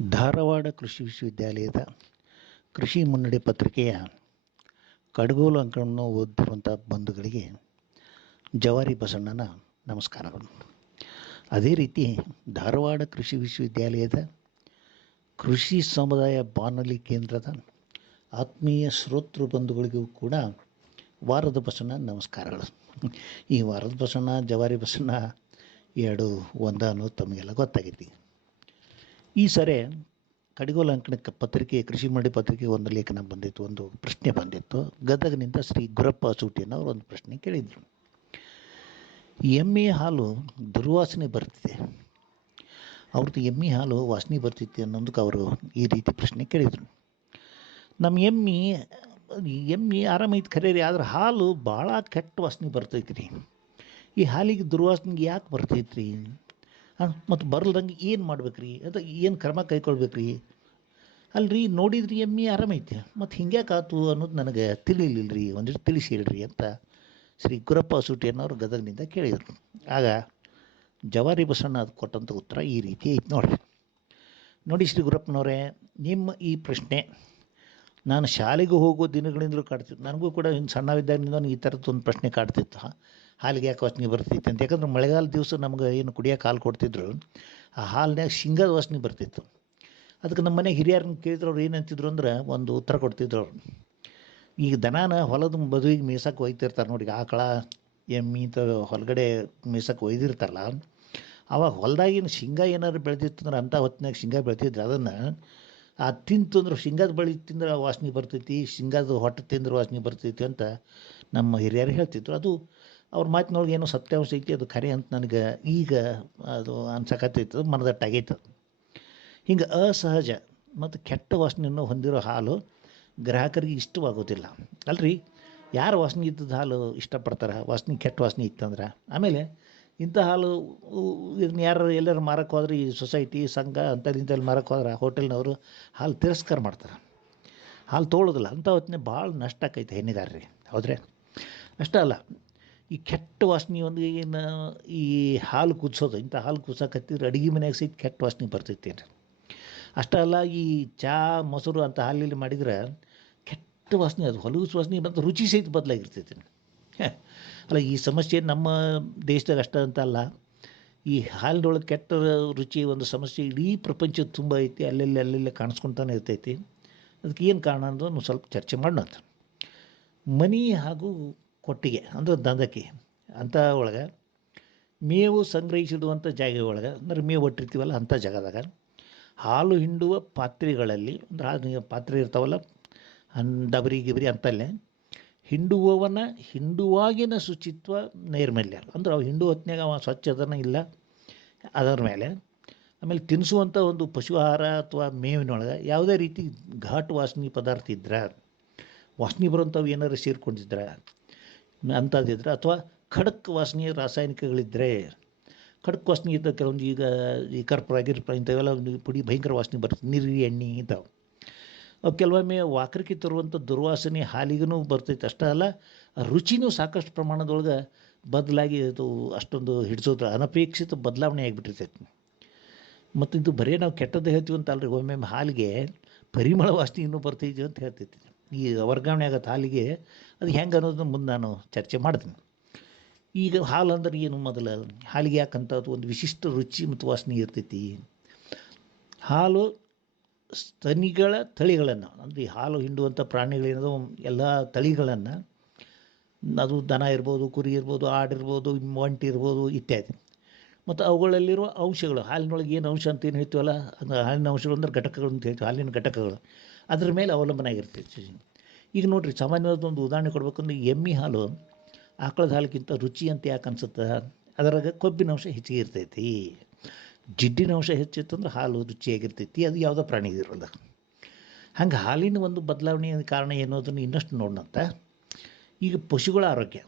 ಧಾರವಾಡ ಕೃಷಿ ವಿಶ್ವವಿದ್ಯಾಲಯದ ಕೃಷಿ ಮುನ್ನಡೆ ಪತ್ರಿಕೆಯ ಕಡಗೋಲು ಅಂಕವನ್ನು ಓದುತ್ತಿರುವಂಥ ಬಂಧುಗಳಿಗೆ ಜವಾರಿ ಬಸಣ್ಣನ ನಮಸ್ಕಾರಗಳು. ಅದೇ ರೀತಿ ಧಾರವಾಡ ಕೃಷಿ ವಿಶ್ವವಿದ್ಯಾಲಯದ ಕೃಷಿ ಸಮುದಾಯ ಬಾನುಲಿ ಕೇಂದ್ರದ ಆತ್ಮೀಯ ಶ್ರೋತೃ ಬಂಧುಗಳಿಗೂ ಕೂಡ ವಾರದ ಬಸಣ್ಣ ನಮಸ್ಕಾರಗಳು. ಈ ವಾರದ ಬಸಣ್ಣ, ಜವಾರಿ ಬಸಣ್ಣ ಎರಡು ಒಂದ ಅನ್ನೋದು ತಮಗೆಲ್ಲ ಗೊತ್ತಾಗೈತಿ. ಈ ಸರಿ ಕಡಿಗೋಲ ಅಂಕಣಕ್ಕೆ ಪತ್ರಿಕೆ, ಕೃಷಿ ಮಂಡಿ ಪತ್ರಿಕೆ ಒಂದು ಲೇಖನ ಬಂದಿತ್ತು, ಒಂದು ಪ್ರಶ್ನೆ ಬಂದಿತ್ತು. ಗದಗನಿಂದ ಶ್ರೀ ಗುರಪ್ಪ ಅವರು ಒಂದು ಪ್ರಶ್ನೆ ಕೇಳಿದರು. ಎಮ್ಮೆ ಹಾಲು ದುರ್ವಾಸನೆ ಬರ್ತಿದೆ ಅವ್ರದ್ದು ಎಮ್ಮೆ ಹಾಲು ವಾಸನೆ ಬರ್ತಿತ್ತು ಅನ್ನೋದಕ್ಕೆ ಅವರು ಈ ರೀತಿ ಪ್ರಶ್ನೆ ಕೇಳಿದರು. ನಮ್ಮ ಎಮ್ಮಿ, ಎಮ್ಮೆ ಆರಾಮೈತಿ ಖರೆ ರೀ ಆದ್ರೆ ಹಾಲು ಭಾಳ ಕೆಟ್ಟ ವಾಸನೆ ಬರ್ತೈತ್ರಿ. ರೀ ಈ ಹಾಲಿಗೆ ದುರ್ವಾಸನೆಗೆ ಯಾಕೆ ಬರ್ತೈತ್ರಿ? ರೀ ಮತ್ತು ಬರ್ಲ್ದಂಗೆ ಏನು ಮಾಡ್ಬೇಕ್ರಿ? ಅದು ಏನು ಕ್ರಮ ರೀ ಅಲ್ರಿ, ನೋಡಿದ್ರಿ ಎಮ್ಮಿ ಆರಾಮೈತೆ ಮತ್ತು ಹಿಂಗ್ಯಾಕೆ ಆತು ಅನ್ನೋದು ನನಗೆ ತಿಳಿಲಿಲ್ಲ ರೀ ಒಂದಿಷ್ಟು ತಿಳಿಸಿ ಹೇಳ್ರಿ ಅಂತ ಶ್ರೀ ಗುರಪ್ಪ ಸೂಟಿಯನ್ನವರು ಗದಗಿನಿಂದ ಕೇಳಿದರು. ಆಗ ಜವಾರಿ ಬಸಣ್ಣ ಅದು ಕೊಟ್ಟಂಥ ಉತ್ತರ ಈ ರೀತಿ ಐತೆ ನೋಡಿರಿ. ನೋಡಿ ಶ್ರೀ ಗುರಪ್ಪನವರೇ, ನಿಮ್ಮ ಈ ಪ್ರಶ್ನೆ ನಾನು ಶಾಲೆಗೆ ಹೋಗೋ ದಿನಗಳಿಂದಲೂ ಕಾಡ್ತಿತ್ತು. ನನಗೂ ಕೂಡ ಇನ್ನು ಸಣ್ಣವಿದ್ದಾಗಿನಿಂದ ಈ ಥರದ್ದು ಒಂದು ಪ್ರಶ್ನೆ ಕಾಡ್ತಿತ್ತು. ಹಾಲಿಗೆ ಯಾಕೆ ವಾಸನೆ ಬರ್ತಿತ್ತು ಅಂತ. ಯಾಕಂದ್ರೆ ಮಳೆಗಾಲ ದಿವಸ ನಮ್ಗೆ ಏನು ಕುಡಿಯೋಕೆ ಹಾಲು ಕೊಡ್ತಿದ್ರು. ಆ ಹಾಲಿನ್ಯಾಗ ಶೇಂಗಾದ ವಾಸನೆ ಬರ್ತಿತ್ತು. ಅದಕ್ಕೆ ನಮ್ಮ ಮನೆ ಹಿರಿಯರನ್ನ ಕೇಳಿದ್ರು, ಅವ್ರು ಏನಂತಿದ್ರು ಅಂದ್ರೆ ಒಂದು ಉತ್ತರ ಕೊಡ್ತಿದ್ರು ಅವ್ರು. ಈಗ ದನಾನ ಹೊಲದ ಬದುವಿಗೆ ಮೇಯ್ಸಕ್ಕೆ ಒಯ್ತಿರ್ತಾರೆ ನೋಡಿ ಆಕಳ ಎಮ್ಮಿ ಇಂಥ ಹೊಲಗಡೆ ಮೇಯ್ಸಕ್ಕೆ ಒಯ್ದಿರ್ತಾರಲ್ಲ. ಅವಾಗ ಹೊಲದಾಗಿನ ಶೇಂಗಾ ಏನಾದ್ರು ಬೆಳೆದಿತ್ತಂದ್ರೆ ಅಂಥ ಹೊತ್ತಿನಾಗ ಶೇಂಗಾ ಬೆಳೆದಿದ್ರೆ ಅದನ್ನು ಆ ತಿಂತು ಅಂದ್ರೆ ಶೇಂಗಾದ ಬಳಿ ತಿಂದ್ರೆ ವಾಸನೆ ಬರ್ತೈತಿ, ಶೇಂಗಾದ ಹೊಟ್ಟೆ ತಿಂದ್ರೆ ವಾಸನೆ ಬರ್ತೈತಿ ಅಂತ ನಮ್ಮ ಹಿರಿಯರು ಹೇಳ್ತಿದ್ರು. ಅದು ಅವ್ರ ಮಾತಿನೊಳಗೆ ಏನೋ ಸತ್ಯಾಂಶ ಐತಿ, ಅದು ಖರೆ ಅಂತ ನನಗೆ ಈಗ ಅದು ಅನ್ಸಕತ್ತೈತೆ ಮನದಟ್ಟಾಗೈತೆ ಹಿಂಗೆ ಅಸಹಜ ಮತ್ತು ಕೆಟ್ಟ ವಾಸನೆಯನ್ನು ಹೊಂದಿರೋ ಹಾಲು ಗ್ರಾಹಕರಿಗೆ ಇಷ್ಟವಾಗೋದಿಲ್ಲ. ಅಲ್ರಿ? ಯಾರು ವಾಸನೆ ಇದ್ದದ್ದು ಹಾಲು ಇಷ್ಟಪಡ್ತಾರೆ? ವಾಸನೆ ಕೆಟ್ಟ ವಾಸನೆ ಇತ್ತಂದ್ರೆ? ಆಮೇಲೆ ಇಂಥ ಹಾಲು ಇದನ್ನ ಯಾರು ಎಲ್ಲರೂ ಮಾರಕ್ಕೆ ಹೋದ್ರೆ ಈ ಸೊಸೈಟಿ ಸಂಘ ಅಂಥದ್ದು ಇಂಥಲ್ಲಿ ಮಾರಕ್ಕೆ ಹೋದ್ರೆ ಹೋಟೆಲ್ನವರು ಹಾಲು ತಿರಸ್ಕಾರ ಮಾಡ್ತಾರೆ. ಹಾಲು ತೊಗೊಳ್ಳೋದಿಲ್ಲ ಅಂಥ ಹೊತ್ತಿನ ಭಾಳ ನಷ್ಟ ಆಕೈತೆ ಹೆಣ್ಣಿಗಾರ್ರಿ ಹೌದ್ರೆ? ಅಷ್ಟೇ ಅಲ್ಲ. ಈ ಕೆಟ್ಟ ವಾಸನೆ ಒಂದು ಏನು ಈ ಹಾಲು ಕುದಿಸೋದು, ಇಂಥ ಹಾಲು ಕುದಿಸಕತ್ತಿದ್ರೆ ಅಡುಗೆ ಮನೆಯಾಗ ಸಹಿತ ಕೆಟ್ಟ ವಾಸನೆ ಬರ್ತೈತಿ ರೀ ಅಷ್ಟೇ ಅಲ್ಲ, ಈ ಚಹಾ ಮೊಸರು ಅಂತ ಹಾಲಲ್ಲಿ ಮಾಡಿದ್ರೆ ಕೆಟ್ಟ ವಾಸನೆ, ಅದು ಹೊಲಗಿಸ್ ವಾಸನೆ ಬಂದು ರುಚಿ ಸಹಿತ ಬದಲಾಗಿರ್ತೈತಿ. ಅಲ್ಲ, ಈ ಸಮಸ್ಯೆ ನಮ್ಮ ದೇಶದಾಗ ಅಷ್ಟೇ ಅಂತ ಅಲ್ಲ. ಈ ಹಾಲಿನೊಳಗೆ ಕೆಟ್ಟ ರುಚಿ ಒಂದು ಸಮಸ್ಯೆ ಇಡೀ ಪ್ರಪಂಚದ ತುಂಬ ಐತಿ, ಅಲ್ಲೆಲ್ಲಿ ಅಲ್ಲೆಲ್ಲಿ ಕಾಣಿಸ್ಕೊತಾನೆ ಇರ್ತೈತಿ. ಅದಕ್ಕೆ ಏನು ಕಾರಣ ಅನ್ನೋದು ಸ್ವಲ್ಪ ಚರ್ಚೆ ಮಾಡೋಣ ಮನಿ ಹಾಗೂ ಕೊಟ್ಟಿಗೆ, ಅಂದರೆ ದಂಧಕಿ ಅಂಥ ಒಳಗೆ ಮೇವು ಸಂಗ್ರಹಿಸಿಡುವಂಥ ಜಾಗ ಒಳಗೆ, ಅಂದ್ರೆ ಮೇವು ಒಟ್ಟಿರ್ತೀವಲ್ಲ ಅಂಥ ಜಾಗದಾಗ, ಹಾಲು ಹಿಂಡುವ ಪಾತ್ರೆಗಳಲ್ಲಿ, ಅಂದರೆ ಪಾತ್ರೆ ಇರ್ತಾವಲ್ಲ ಡಬರಿ ಗಿಬರಿ ಅಂತಲ್ಲೇ ಹಿಂಡುವವನ ಹಿಂಡುವಾಗಿನ ಶುಚಿತ್ವ ನೈರ್ಮಲ್ಯ ಅಂದ್ರೆ ಅವು ಹಿಂಡು ಹೊತ್ನಾಗ ಅವ ಸ್ವಚ್ಛ ಇಲ್ಲ. ಅದರ ಮೇಲೆ ಆಮೇಲೆ ತಿನ್ನಿಸುವಂಥ ಒಂದು ಪಶು ಆಹಾರ ಅಥವಾ ಮೇವಿನೊಳಗೆ ಯಾವುದೇ ರೀತಿ ಘಾಟ್ ವಾಸನೆ ಪದಾರ್ಥ ಇದ್ರೆ, ವಾಸನೆ ಬರುವಂಥವು ಏನಾರು ಸೇರ್ಕೊಂಡಿದ್ರೆ ಅಂಥದ್ದಿದ್ರೆ ಅಥವಾ ಖಡಕ್ ವಾಸನೆ ರಾಸಾಯನಿಕಗಳಿದ್ದರೆ ಖಡಕ್ ವಾಸನೆ ಇದ್ದ ಕೆಲವೊಂದು ಈಗ ಈ ಕರ್ಪೂರ, ಗಿರ್ಪುರ ಇಂಥವೆಲ್ಲ ಪುಡಿ ಭಯಂಕರ ವಾಸನೆ ಬರ್ತದೆ. ನೀರಿ ಎಣ್ಣೆ ಇದ್ದಾವೆ ಕೆಲವೊಮ್ಮೆ ವಾಕರಿಕೆ ತರುವಂಥ ದುರ್ವಾಸನೆ ಹಾಲಿಗೂ ಬರ್ತೈತೆ. ಅಷ್ಟೇ ಅಲ್ಲ, ರುಚಿನೂ ಸಾಕಷ್ಟು ಪ್ರಮಾಣದೊಳಗೆ ಬದಲಾಗಿ ಅದು ಅಷ್ಟೊಂದು ಹಿಡಿಸೋದ್ರ ಅನಪೇಕ್ಷಿತ ಬದಲಾವಣೆ ಆಗಿಬಿಟ್ಟಿರ್ತೈತಿ. ಮತ್ತು ಇದು ಬರೀ ನಾವು ಕೆಟ್ಟದ್ದು ಹೇಳ್ತೀವಿ ಅಂತ ಅಲ್ರಿ, ಒಮ್ಮೊಮ್ಮೆ ಹಾಲಿಗೆ ಪರಿಮಳ ವಾಸನೆ ಇನ್ನೂ ಬರ್ತೈತಿ ಅಂತ ಹೇಳ್ತೈತಿ. ಈ ವರ್ಗಾವಣೆ ಆಗತ್ತೆ ಹಾಲಿಗೆ ಅದು ಹೆಂಗೆ ಅನ್ನೋದನ್ನ ಮುಂದೆ ನಾನು ಚರ್ಚೆ ಮಾಡ್ತೀನಿ. ಈಗ ಹಾಲು ಅಂದ್ರೆ ಏನು ಮೊದಲು? ಹಾಲಿಗೆ ಯಾಕಂತ ಅದು ಒಂದು ವಿಶಿಷ್ಟ ರುಚಿ ಮತ್ತು ವಾಸನೆ ಇರ್ತೈತಿ. ಹಾಲು ಸ್ತನಿಗಳ ತಳಿಗಳನ್ನು, ಅಂದರೆ ಹಾಲು ಹಿಂಡುವಂಥ ಪ್ರಾಣಿಗಳೇನದು ಎಲ್ಲ ತಳಿಗಳನ್ನು, ಅದು ದನ ಇರ್ಬೋದು, ಕುರಿ ಇರ್ಬೋದು ಆಡಿರ್ಬೋದು ಒಂಟಿ ಇರ್ಬೋದು ಇತ್ಯಾದಿ. ಮತ್ತು ಅವುಗಳಲ್ಲಿರುವ ಅಂಶಗಳು, ಹಾಲಿನೊಳಗೆ ಏನು ಅಂಶ ಅಂತ ಏನು ಹೇಳ್ತೀವಲ್ಲ ಅದು ಹಾಲಿನ ಅಂಶಗಳು ಅಂದ್ರೆ ಘಟಕಗಳು ಅಂತ ಹೇಳ್ತೀವಿ, ಹಾಲಿನ ಘಟಕಗಳು. ಅದ್ರ ಮೇಲೆ ಅವಲಂಬನೆ ಆಗಿರ್ತೈತಿ. ಈಗ ನೋಡಿರಿ ಸಾಮಾನ್ಯವಾದ ಒಂದು ಉದಾಹರಣೆ ಕೊಡಬೇಕಂದ್ರೆ ಎಮ್ಮಿ ಹಾಲು, ಆಕಳದ ಹಾಲಿಗಿಂತ ರುಚಿ ಅಂತ ಯಾಕೆ ಅನ್ಸುತ್ತೆ? ಅದರಾಗ ಕೊಬ್ಬಿನ ಅಂಶ ಹೆಚ್ಚಿಗೆ ಇರ್ತೈತಿ. ಜಿಡ್ಡಿನ ಅಂಶ ಹೆಚ್ಚಿತ್ತಂದ್ರೆ ಹಾಲು ರುಚಿಯಾಗಿರ್ತೈತಿ ಅದು ಯಾವುದೋ ಪ್ರಾಣಿ ಇರಲ್ಲ ಹಂಗೆ ಹಾಲಿನ ಒಂದು ಬದಲಾವಣೆಯ ಕಾರಣ ಏನು ಅದನ್ನು ಇನ್ನಷ್ಟು ನೋಡೋಣಂತ ಈಗ ಪಶುಗಳ ಆರೋಗ್ಯ.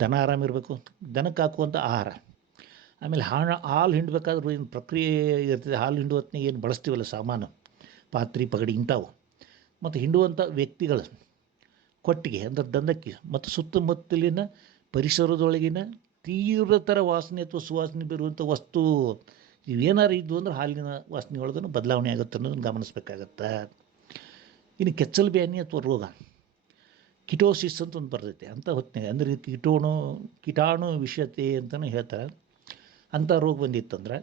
ದನ ಆರಾಮಿರಬೇಕು ದನಕ್ಕೆ ಹಾಕುವಂಥ ಆಹಾರ. ಆಮೇಲೆ ಹಾಳು, ಹಾಲು ಹಿಂಡಬೇಕಾದ್ರೂ ಏನು ಪ್ರಕ್ರಿಯೆ ಇರ್ತದೆ, ಹಾಲು ಹೊತ್ತಿನಾಗ ಏನು ಬಳಸ್ತೀವಲ್ಲ ಸಾಮಾನು, ಪಾತ್ರೆ, ಪಗಡಿ ಇಂಥವು. ಮತ್ತು ಹಿಂಡುವಂಥ ವ್ಯಕ್ತಿಗಳು ಕೊಟ್ಟಿಗೆ ಅಂದರೆ ದಂದಕ್ಕೆ ಮತ್ತು ಸುತ್ತಮುತ್ತಲಿನ ಪರಿಸರದೊಳಗಿನ ತೀವ್ರತರ ವಾಸನೆ ಅಥವಾ ಸುವಾಸನೆ ಬರುವಂಥ ವಸ್ತು ಇವೇನಾರು ಇದ್ವು ಅಂದ್ರೆ ಹಾಲಿನ ವಾಸನೆ ಒಳಗೂ ಬದಲಾವಣೆ ಆಗುತ್ತೆ ಅನ್ನೋದನ್ನು ಗಮನಿಸ್ಬೇಕಾಗತ್ತೆ. ಇನ್ನು ಕೆಚ್ಚಲು ಬ್ಯಾನಿ ಅಥವಾ ರೋಗ, ಕಿಟೋಸಿಸ್ ಅಂತ ಒಂದು ಬರ್ತೈತೆ ಅಂಥ ಹೊತ್ತಿನಾಗ ಅಂದರೆ ಕಿಟೋಣು, ಕಿಟಾಣು ವಿಷತೆ ಅಂತಲೂ ಹೇಳ್ತಾರೆ. ಅಂಥ ರೋಗ ಬಂದಿತ್ತಂದ್ರೆ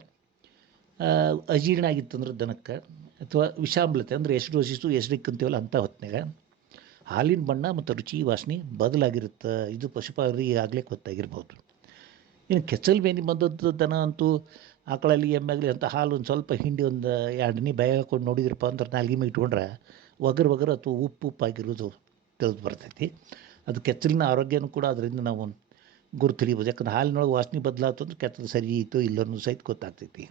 ಅಜೀರ್ಣ ಆಗಿತ್ತಂದ್ರೆ ದನಕ್ಕೆ, ಅಥವಾ ವಿಷಾಮ್ಲತೆ ಅಂದರೆ ಎಸ್ಡೋಸಿಸು, ಎಸ್ಡಿಕ್ ಅಂತೀವಲ್ಲ ಅಂಥ ಹೊತ್ತಿನಾಗ ಹಾಲಿನ ಬಣ್ಣ ಮತ್ತು ರುಚಿ, ವಾಸನೆ ಬದಲಾಗಿರುತ್ತೆ. ಇದು ಪಶುಪಾಲರಿಗೆ ಆಗಲೇ ಗೊತ್ತಾಗಿರ್ಬೋದು. ಇನ್ನು ಕೆಚ್ಚಲು ಬೇನಿ ಬಂದದ್ದು ದನ ಅಂತೂ ಆಕಳಲ್ಲಿ ಎಮ್ಮೆಗಲಿ ಅಂತ ಹಾಲು ಒಂದು ಸ್ವಲ್ಪ ಹಿಂಡಿ ಒಂದು ಎರಡನೇ ಬಾಯಿ ಹಾಕೊಂಡು ನೋಡಿದ್ರಪ್ಪ ಅಂದ್ರೆ ನಾಲ್ಗೆ ಮೇಲೆ ಇಟ್ಕೊಂಡ್ರೆ ಒಗರು ಒಗರು ಅಥವಾ ಉಪ್ಪು ಉಪ್ಪಾಗಿರೋದು ತಿಳಿದು ಬರ್ತೈತಿ. ಅದು ಕೆಚ್ಚಲಿನ ಆರೋಗ್ಯನೂ ಕೂಡ ಅದರಿಂದ ನಾವು ಗುರುತು ಯಾಕಂದ್ರೆ ಹಾಲಿನೊಳಗೆ ವಾಸನೆ ಬದಲಾತು ಅಂದ್ರೆ ಕೆಚ್ಚಲು ಸರಿ ಇತ್ತು ಇಲ್ಲ ಅನ್ನೋದು ಸಹಿತ ಗೊತ್ತಾಗ್ತೈತಿ.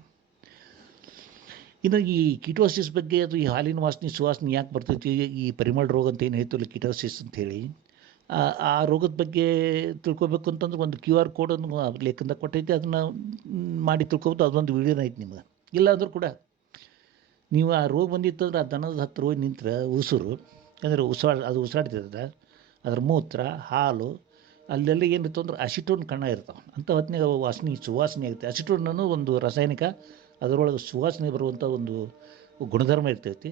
ಇನ್ನು ಈ ಕೀಟೋಸಿಸ್ ಬಗ್ಗೆ ಅದು ಈ ಹಾಲಿನ ವಾಸನೆ ಸುವಾಸನೆ ಯಾಕೆ ಬರ್ತೈತಿ, ಈ ಪರಿಮಳ ರೋಗ ಅಂತ ಏನು ಹೇಳ್ತಲ್ಲ ಕೀಟೋಸಿಸ್ ಅಂತೇಳಿ ಆ ರೋಗದ ಬಗ್ಗೆ ತಿಳ್ಕೊಬೇಕು ಅಂತಂದ್ರೆ ಒಂದು ಕ್ಯೂ ಆರ್ ಕೋಡ್ ಅನ್ನು ಲೇಖನದ ಕೊಟ್ಟೈತಿ ಅದನ್ನ ಮಾಡಿ ತಿಳ್ಕೊಬೋದು. ಅದೊಂದು ವಿಡಿಯೋನ ಐತಿ ನಿಮ್ಗೆ. ಇಲ್ಲಾದರೂ ಕೂಡ ನೀವು ಆ ರೋಗ ಬಂದಿತ್ತಂದ್ರೆ ಆ ದನದ ಹತ್ರ ಹೋಗಿ ನಿಂತ್ರೆ ಉಸಿರು, ಅಂದರೆ ಉಸಿರಾಡ, ಅದು ಉಸಿರಾಡ್ತಿರ್ತದೆ, ಅದ್ರ ಮೂತ್ರ, ಹಾಲು, ಅಲ್ಲೆಲ್ಲ ಏನಿತ್ತು ಅಂದ್ರೆ ಅಸಿಟೋನ್ ಕಣ ಇರ್ತಾವೆ. ಅಂಥ ಹೊತ್ತಿನಾಗ ವಾಸನೆ, ಸುವಾಸನೆ ಆಗುತ್ತೆ. ಅಸಿಟೋನ್ ಅನ್ನೋ ಒಂದು ರಾಸಾಯನಿಕ, ಅದರೊಳಗೆ ಸುವಾಸನೆ ಬರುವಂಥ ಒಂದು ಗುಣಧರ್ಮ ಇರ್ತೈತಿ.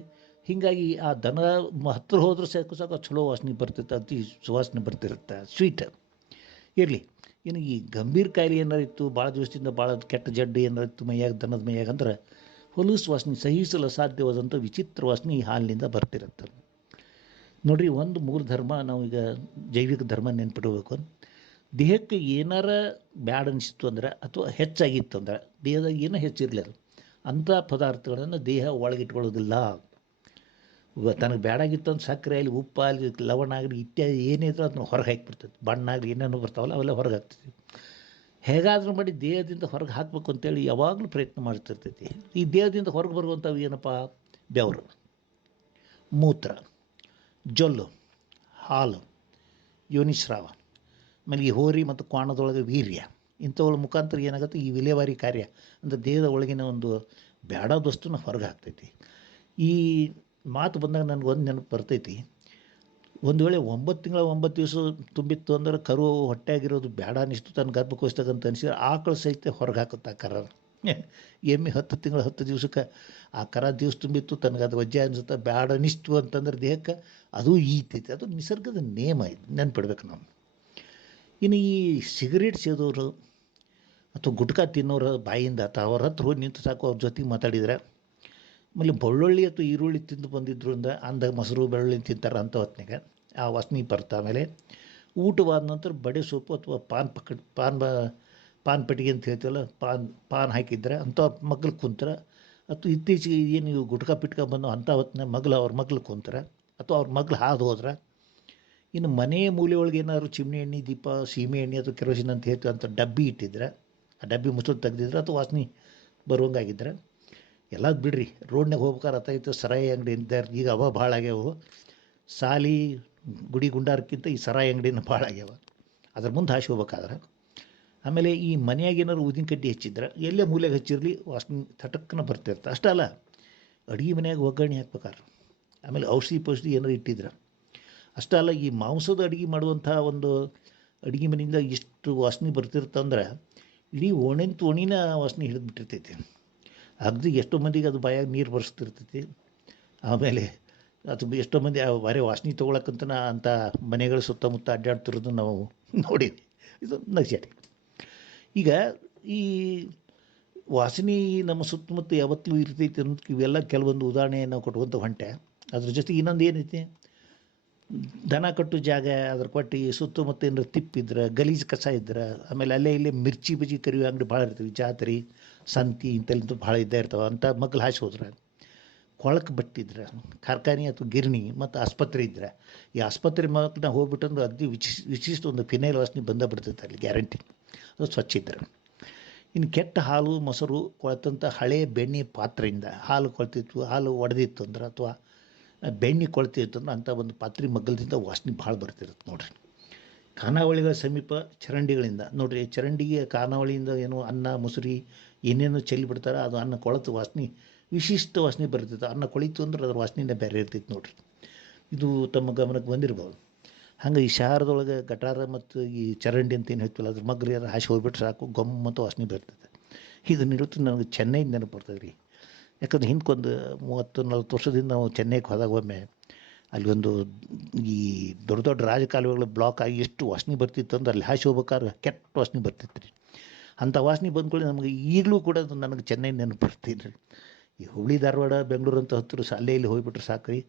ಹೀಗಾಗಿ ಆ ದನ ಹತ್ತಿರ ಹೋದ್ರೂ ಸಾಕು ಸಾಕು ಚಲೋ ವಾಸನೆ ಬರ್ತಿತ್ತು, ಅತಿ ಸುವಾಸನೆ ಬರ್ತಿರುತ್ತೆ ಸ್ವೀಟ್ ಇರಲಿ. ಇನ್ನು ಈ ಗಂಭೀರ ಕಾಯಿಲೆ ಏನಾರು ಇತ್ತು ಭಾಳ ದಿವಸದಿಂದ ಭಾಳ ಕೆಟ್ಟ ಜಡ್ಡು ಏನಾರು ಇತ್ತು, ಮೈಯಾಗ, ದನದ ಮೈಯಾಗ ಅಂದ್ರೆ ಹೊಲಸು ವಾಸನೆ, ಸಹಿಸಲು ಸಾಧ್ಯವಾದಂಥ ವಿಚಿತ್ರ ವಾಸನೆ ಈ ಹಾಲಿನಿಂದ ಬರ್ತಿರುತ್ತೆ. ನೋಡಿರಿ, ಒಂದು ಮೂಲ ಧರ್ಮ ನಾವು ಈಗ ಜೈವಿಕ ಧರ್ಮ ನೆನ್ಪಿಡಬೇಕು. ದೇಹಕ್ಕೆ ಏನಾರ ಬ್ಯಾಡ್ ಅನಿಸಿತ್ತು ಅಂದ್ರೆ ಅಥವಾ ಹೆಚ್ಚಾಗಿತ್ತು ಅಂದ್ರೆ ದೇಹದಾಗ ಏನೋ ಹೆಚ್ಚಿರಲಿಲ್ಲ. ಅಂಥ ಪದಾರ್ಥಗಳನ್ನು ದೇಹ ಒಳಗಿಟ್ಕೊಳ್ಳೋದಿಲ್ಲ. ತನಗೆ ಬ್ಯಾಡಾಗಿತ್ತು ಅಂತ ಸಕ್ಕರೆ ಆಗಲಿ ಉಪ್ಪು ಅಲ್ಲಿ ಲವಣ ಆಗಲಿ ಇತ್ಯಾದಿ ಏನಿದ್ರು ಅದನ್ನ ಹೊರಗೆ ಹಾಕಿಬಿಡ್ತದೆ. ಬಣ್ಣ ಆಗಲಿ ಏನೇನೋ ಬರ್ತಾವಲ್ಲ ಅವೆಲ್ಲ ಹೊರಗೆ ಹಾಕ್ತೈತಿ ಹೇಗಾದರೂ ಮಾಡಿ ದೇಹದಿಂದ ಹೊರಗೆ ಹಾಕಬೇಕು ಅಂತೇಳಿ ಯಾವಾಗಲೂ ಪ್ರಯತ್ನ ಮಾಡ್ತಿರ್ತೈತಿ. ಈ ದೇಹದಿಂದ ಹೊರಗೆ ಬರುವಂಥವು ಏನಪ್ಪ? ಬೆವರು, ಮೂತ್ರ, ಜೊಲ್ಲು, ಹಾಲು, ಯೋನಿಸ್ರಾವ, ಆಮೇಲೆ ಈ ಹೋರಿ ಮತ್ತು ಕ್ವಾಣದೊಳಗೆ ವೀರ್ಯ ಇಂಥವ್ರ ಮುಖಾಂತರ ಏನಾಗುತ್ತೆ? ಈ ವಿಲೇವಾರಿ ಕಾರ್ಯ, ಅಂದರೆ ದೇಹದ ಒಳಗಿನ ಒಂದು ಬೇಡದ ವಸ್ತುನ ಹೊರಗೆ ಹಾಕ್ತೈತಿ. ಈ ಮಾತು ಬಂದಾಗ ನನಗೆ ಒಂದು ನೆನಪು ಬರ್ತೈತಿ. ಒಂದು ವೇಳೆ ಒಂಬತ್ತು ತಿಂಗಳ ಒಂಬತ್ತು ದಿವಸ ತುಂಬಿತ್ತು ಅಂದ್ರೆ ಕರು ಹೊಟ್ಟೆಯಾಗಿರೋದು ಬೇಡ ಅನಿಸ್ತು ತನ್ನ ಗರ್ಭಕೋಶದಾಗ ಅಂತ ಅನಿಸಿದ್ರೆ ಆಕಳು ಸಹಿತ ಹೊರಗೆ ಹಾಕುತ್ತೆ ಆ ಕರ ಎಮ್ಮೆ ಹತ್ತು ತಿಂಗಳ ಹತ್ತು ದಿವ್ಸಕ್ಕೆ ಆ ಕರ ದಿವಸ ತುಂಬಿತ್ತು, ತನಗೆ ಅದು ವಜ್ಜೆ ಅನಿಸುತ್ತೆ ಬೇಡ ಅನಿಸ್ತು ಅಂತಂದ್ರೆ ದೇಹಕ್ಕೆ ಅದು ಈತೈತಿ. ಅದು ನಿಸರ್ಗದ ನೇಮ ಇದು, ನೆನ್ಪಿಡ್ಬೇಕು ನಾವು. ಇನ್ನು ಈ ಸಿಗರೇಟ್ ಸೇದೋರು ಅಥವಾ ಗುಟ್ಕಾ ತಿನ್ನೋರು ಬಾಯಿಂದ ಅಥವಾ ಅವ್ರ ಹತ್ರ ಹೋಗಿ ನಿಂತು ಸಾಕು, ಅವ್ರ ಜೊತೆಗೆ ಮಾತಾಡಿದ್ರೆ ಆಮೇಲೆ ಬೆಳ್ಳುಳ್ಳಿ ಅಥವಾ ಈರುಳ್ಳಿ ತಿಂದು ಬಂದಿದ್ರು ಅಂದ ಮೊಸರು ಬೆಳ್ಳುಳ್ಳಿ ತಿಂತಾರೆ ಅಂತ ಹೊತ್ತಿನಾಗ ಆ ವಾಸನೆ ಬರ್ತಾ. ಆಮೇಲೆ ಊಟವಾದ ನಂತರ ಬಡೆ ಸೊಪ್ಪು ಅಥವಾ ಪಾನ್ ಪಕ್ಕ ಪಾನ್ ಬ ಪಾನ್ ಪೆಟ್ಟಿಗೆ ಅಂತ ಹೇಳ್ತೀವಲ್ಲ, ಪಾನ್ ಪಾನ್ ಹಾಕಿದ್ರೆ ಅಂಥ ಮಗ್ಳು ಕುಂತಾರೆ ಅಥವಾ ಇತ್ತೀಚೆಗೆ ಏನು ಇವು ಗುಟ್ಕ ಪಿಟ್ಕ ಬಂದು ಅಂಥ ಹೊತ್ತಿನ ಮಗ್ಳು ಅವ್ರ ಮಗ್ಳು ಕುಂತಾರೆ ಅಥವಾ ಅವ್ರ ಮಗ್ಳು ಹಾದು ಹೋದ್ರೆ ಇನ್ನು ಮನೆ ಮೂಲೆ ಒಳಗೆ ಏನಾದ್ರು ಚಿಮಣಿ ಎಣ್ಣೆ, ದೀಪ, ಸೀಮೆ ಎಣ್ಣೆ ಅಥವಾ ಕೆರೋಸಿನ್ ಅಂತ ಹೇಳ್ತೀವಿ ಅಂತ ಡಬ್ಬಿ ಇಟ್ಟಿದ್ರೆ, ಆ ಡಬ್ಬಿ ಮುಚ್ಚಲು ತೆಗೆದಿದ್ರೆ ಅಥವಾ ವಾಸನೆ ಬರುವಂಗಾಗಿದ್ರೆ ಎಲ್ಲ ಬಿಡ್ರಿ ರೋಡ್ನಾಗ ಹೋಗ್ಬೇಕಾರೆ ಇತ್ತು ಸರಾಯಿ ಅಂಗಡಿ ಅಂತಾರೆ ಈಗ ಅವ ಭಾಳ ಆಗ್ಯಾವು. ಸಾಲಿ, ಗುಡಿ ಗುಂಡಾರಕ್ಕಿಂತ ಈ ಸರಾಯಿ ಅಂಗಡಿನ ಭಾಳ ಆಗ್ಯಾವ. ಅದ್ರ ಮುಂದೆ ಹಾಸಿ ಹೋಗ್ಬೇಕಾದ್ರೆ, ಆಮೇಲೆ ಈ ಮನೆಯಾಗ ಏನಾರು ಊದಿನ ಕಡ್ಡಿ ಹಚ್ಚಿದ್ರೆ, ಎಲ್ಲೇ ಮೂಲೆಗೆ ಹಚ್ಚಿರಲಿ ವಾಸನೆ ತಟಕ್ಕನ ಬರ್ತಿರ್ತೆ ಅಷ್ಟೇ ಅಲ್ಲ, ಅಡುಗೆ ಮನೆಯಾಗ ಒಗ್ಗರಣೆ ಹಾಕ್ಬೇಕಾದ್ರೆ ಆಮೇಲೆ ಔಷಧಿ ಪೌಷಧಿ ಏನಾರು ಇಟ್ಟಿದ್ರೆ. ಅಷ್ಟೇ ಅಲ್ಲ, ಈ ಮಾಂಸದ ಅಡುಗೆ ಮಾಡುವಂಥ ಒಂದು ಅಡುಗೆ ಮನೆಯಿಂದ ಇಷ್ಟು ವಾಸನೆ ಬರ್ತಿರ್ತಂದ್ರೆ, ಇಡೀ ಓಣಿನ ಒಣಿನ ವಾಸನೆ ಹಿಡಿದ್ಬಿಟ್ಟಿರ್ತೈತಿ ಅಗದಿ ಎಷ್ಟೋ ಮಂದಿಗೆ ಅದು ಬಾಯಾಗ ನೀರು ಬರ್ಸ್ತಿರ್ತೈತಿ. ಆಮೇಲೆ ಅದು ಎಷ್ಟೋ ಮಂದಿ, ಆ ಬರೀ ವಾಸನೆ ತೊಗೊಳಕ್ಕಂತನ ಅಂಥ ಮನೆಗಳ ಸುತ್ತಮುತ್ತ ಅಡ್ಡಾಡ್ತಿರೋದು ನಾವು ನೋಡೀವಿ ಇದು ನಗ್ಸಾಟಿ ಈಗ ಈ ವಾಸನೆ ನಮ್ಮ ಸುತ್ತಮುತ್ತ ಯಾವತ್ತೂ ಇರ್ತೈತಿ ಅನ್ನೋದಕ್ಕೆ ಇವೆಲ್ಲ ಕೆಲವೊಂದು ಉದಾಹರಣೆ ನಾವು ಹೊಂಟೆ. ಅದ್ರ ಜೊತೆಗೆ ಇನ್ನೊಂದು ಏನೈತಿ? ದನ ಕಟ್ಟು ಜಾಗ, ಅದ್ರ ಕೊಟ್ಟು ಸುತ್ತಮುತ್ತ ಏನಾರ ತಿಪ್ಪಿದ್ರೆ ಗಲೀಜು ಕಸ ಇದ್ರೆ, ಆಮೇಲೆ ಅಲ್ಲೇ ಇಲ್ಲೇ ಮಿರ್ಚಿ ಬಜಿ ಕರಿಯೋ ಅಂಗಡಿ ಭಾಳ ಇರ್ತೀವಿ, ಜಾತ್ರೆ, ಸಂತಿ ಇಂಥಲ್ಲಿಂದ ಭಾಳ ಇದ್ದೇ ಇರ್ತಾವೆ, ಅಂತ ಮಗ್ಲು ಹಾಸಿ ಹೋದ್ರೆ. ಕೊಳಕ್ಕೆ ಬಟ್ಟಿದ್ರೆ ಕಾರ್ಖಾನೆ ಅಥವಾ ಗಿರಣಿ ಮತ್ತು ಆಸ್ಪತ್ರೆ ಇದ್ರೆ. ಈ ಆಸ್ಪತ್ರೆ ಮಕ್ಕಳನ್ನ ಹೋಗ್ಬಿಟ್ಟಂದ್ರೆ ಅಗ್ದಿ ವಿಚಿ ವಿಶಿಷ್ಟ ಒಂದು ಫಿನೈಲ್ ವಾಸನೆ ಬಂದ ಬಿಡ್ತೈತೆ ಅಲ್ಲಿ, ಗ್ಯಾರಂಟಿ. ಅದು ಸ್ವಚ್ಛ ಇದ್ರೆ. ಇನ್ನು ಕೆಟ್ಟ ಹಾಲು, ಮೊಸರು ಕೊಳೆತಂಥ ಹಳೆ ಬೆಣ್ಣೆ ಪಾತ್ರೆಯಿಂದ ಹಾಲು ಕೊಳ್ತಿತ್ತು, ಹಾಲು ಒಡೆದಿತ್ತು ಅಂದ್ರೆ ಅಥವಾ ಬೆಣ್ಣೆ ಕೊಳತೆ ಇತ್ತಂದ್ರೆ ಅಂಥ ಒಂದು ಪಾತ್ರೆ ಮಗ್ಗಲದಿಂದ ವಾಸನೆ ಭಾಳ ಬರ್ತಿರುತ್ತೆ ನೋಡಿರಿ. ಖಾನಾವಳಿಗಳ ಸಮೀಪ ಚರಂಡಿಗಳಿಂದ, ನೋಡಿರಿ ಚರಂಡಿಗೆ ಖಾನಾವಳಿಯಿಂದ ಏನು ಅನ್ನ, ಮೊಸರಿ, ಏನೇನೋ ಚೆಲ್ಲಿ ಬಿಡ್ತಾರೆ ಅದು ಅನ್ನ ಕೊಳತು ವಾಸನೆ, ವಿಶಿಷ್ಟ ವಾಸನೆ ಬರ್ತಿತ್ತು ಅನ್ನ ಕೊಳಿತು ಅಂದ್ರೆ ಅದ್ರ ವಾಸನೆನೇ ಬೇರೆ ಇರ್ತೈತೆ ನೋಡಿರಿ. ಇದು ತಮ್ಮ ಗಮನಕ್ಕೆ ಬಂದಿರ್ಬೋದು. ಹಂಗೆ ಈ ಶಹರದೊಳಗೆ ಗಟಾರ ಮತ್ತು ಈ ಚರಂಡಿ ಅಂತ ಏನು ಹೇಳ್ತಿಲ್ಲ ಅದ್ರ ಮಗ್ರು ಹಾಸಿ ಹೋಗ್ಬಿಟ್ರೆ ಸಾಕು ಗೊಮ್ಮ ಮತ್ತು ವಾಸನೆ ಬರ್ತೈತೆ. ಇದನ್ನ ಇಡುತ್ತೆ ನನಗೆ ಚೆನ್ನೈ ನೆನಪು ಬರ್ತದೆ ರೀ. ಯಾಕಂದ್ರೆ ಹಿಂದ್ಕೊಂದು ಮೂವತ್ತು, ನಲ್ವತ್ತು ವರ್ಷದಿಂದ ನಾವು ಚೆನ್ನೈಗೆ ಹೋದಾಗ ಒಮ್ಮೆ ಅಲ್ಲಿ ಒಂದು ಈ ದೊಡ್ಡ ದೊಡ್ಡ ರಾಜಕಾಲುವೆಗಳು ಬ್ಲಾಕ್ ಆಗಿ ಎಷ್ಟು ವಾಸನೆ ಬರ್ತಿತ್ತು ಅಂದ್ರೆ ಅಲ್ಲಿ ಹಾಸಿ ಹೋಗ್ಬೇಕಾದ್ರೆ ಕೆಟ್ಟ ವಾಸನೆ ಬರ್ತಿತ್ತು ರೀ. ಅಂಥ ವಾಸನೆ ಬಂದ್ಕೊಳ್ಳಿ ನಮಗೆ ಈಗಲೂ ಕೂಡ ಅದು ನನಗೆ ಚೆನ್ನೈ ನೆನಪು ಬರ್ತೀನಿ ರೀ. ಈ ಹುಬ್ಳಿ, ಧಾರವಾಡ, ಬೆಂಗಳೂರು ಅಂತ ಹತ್ತಿರ ಅಲ್ಲೇ ಇಲ್ಲಿ ಹೋಗ್ಬಿಟ್ರೆ ಸಾಕು ರೀ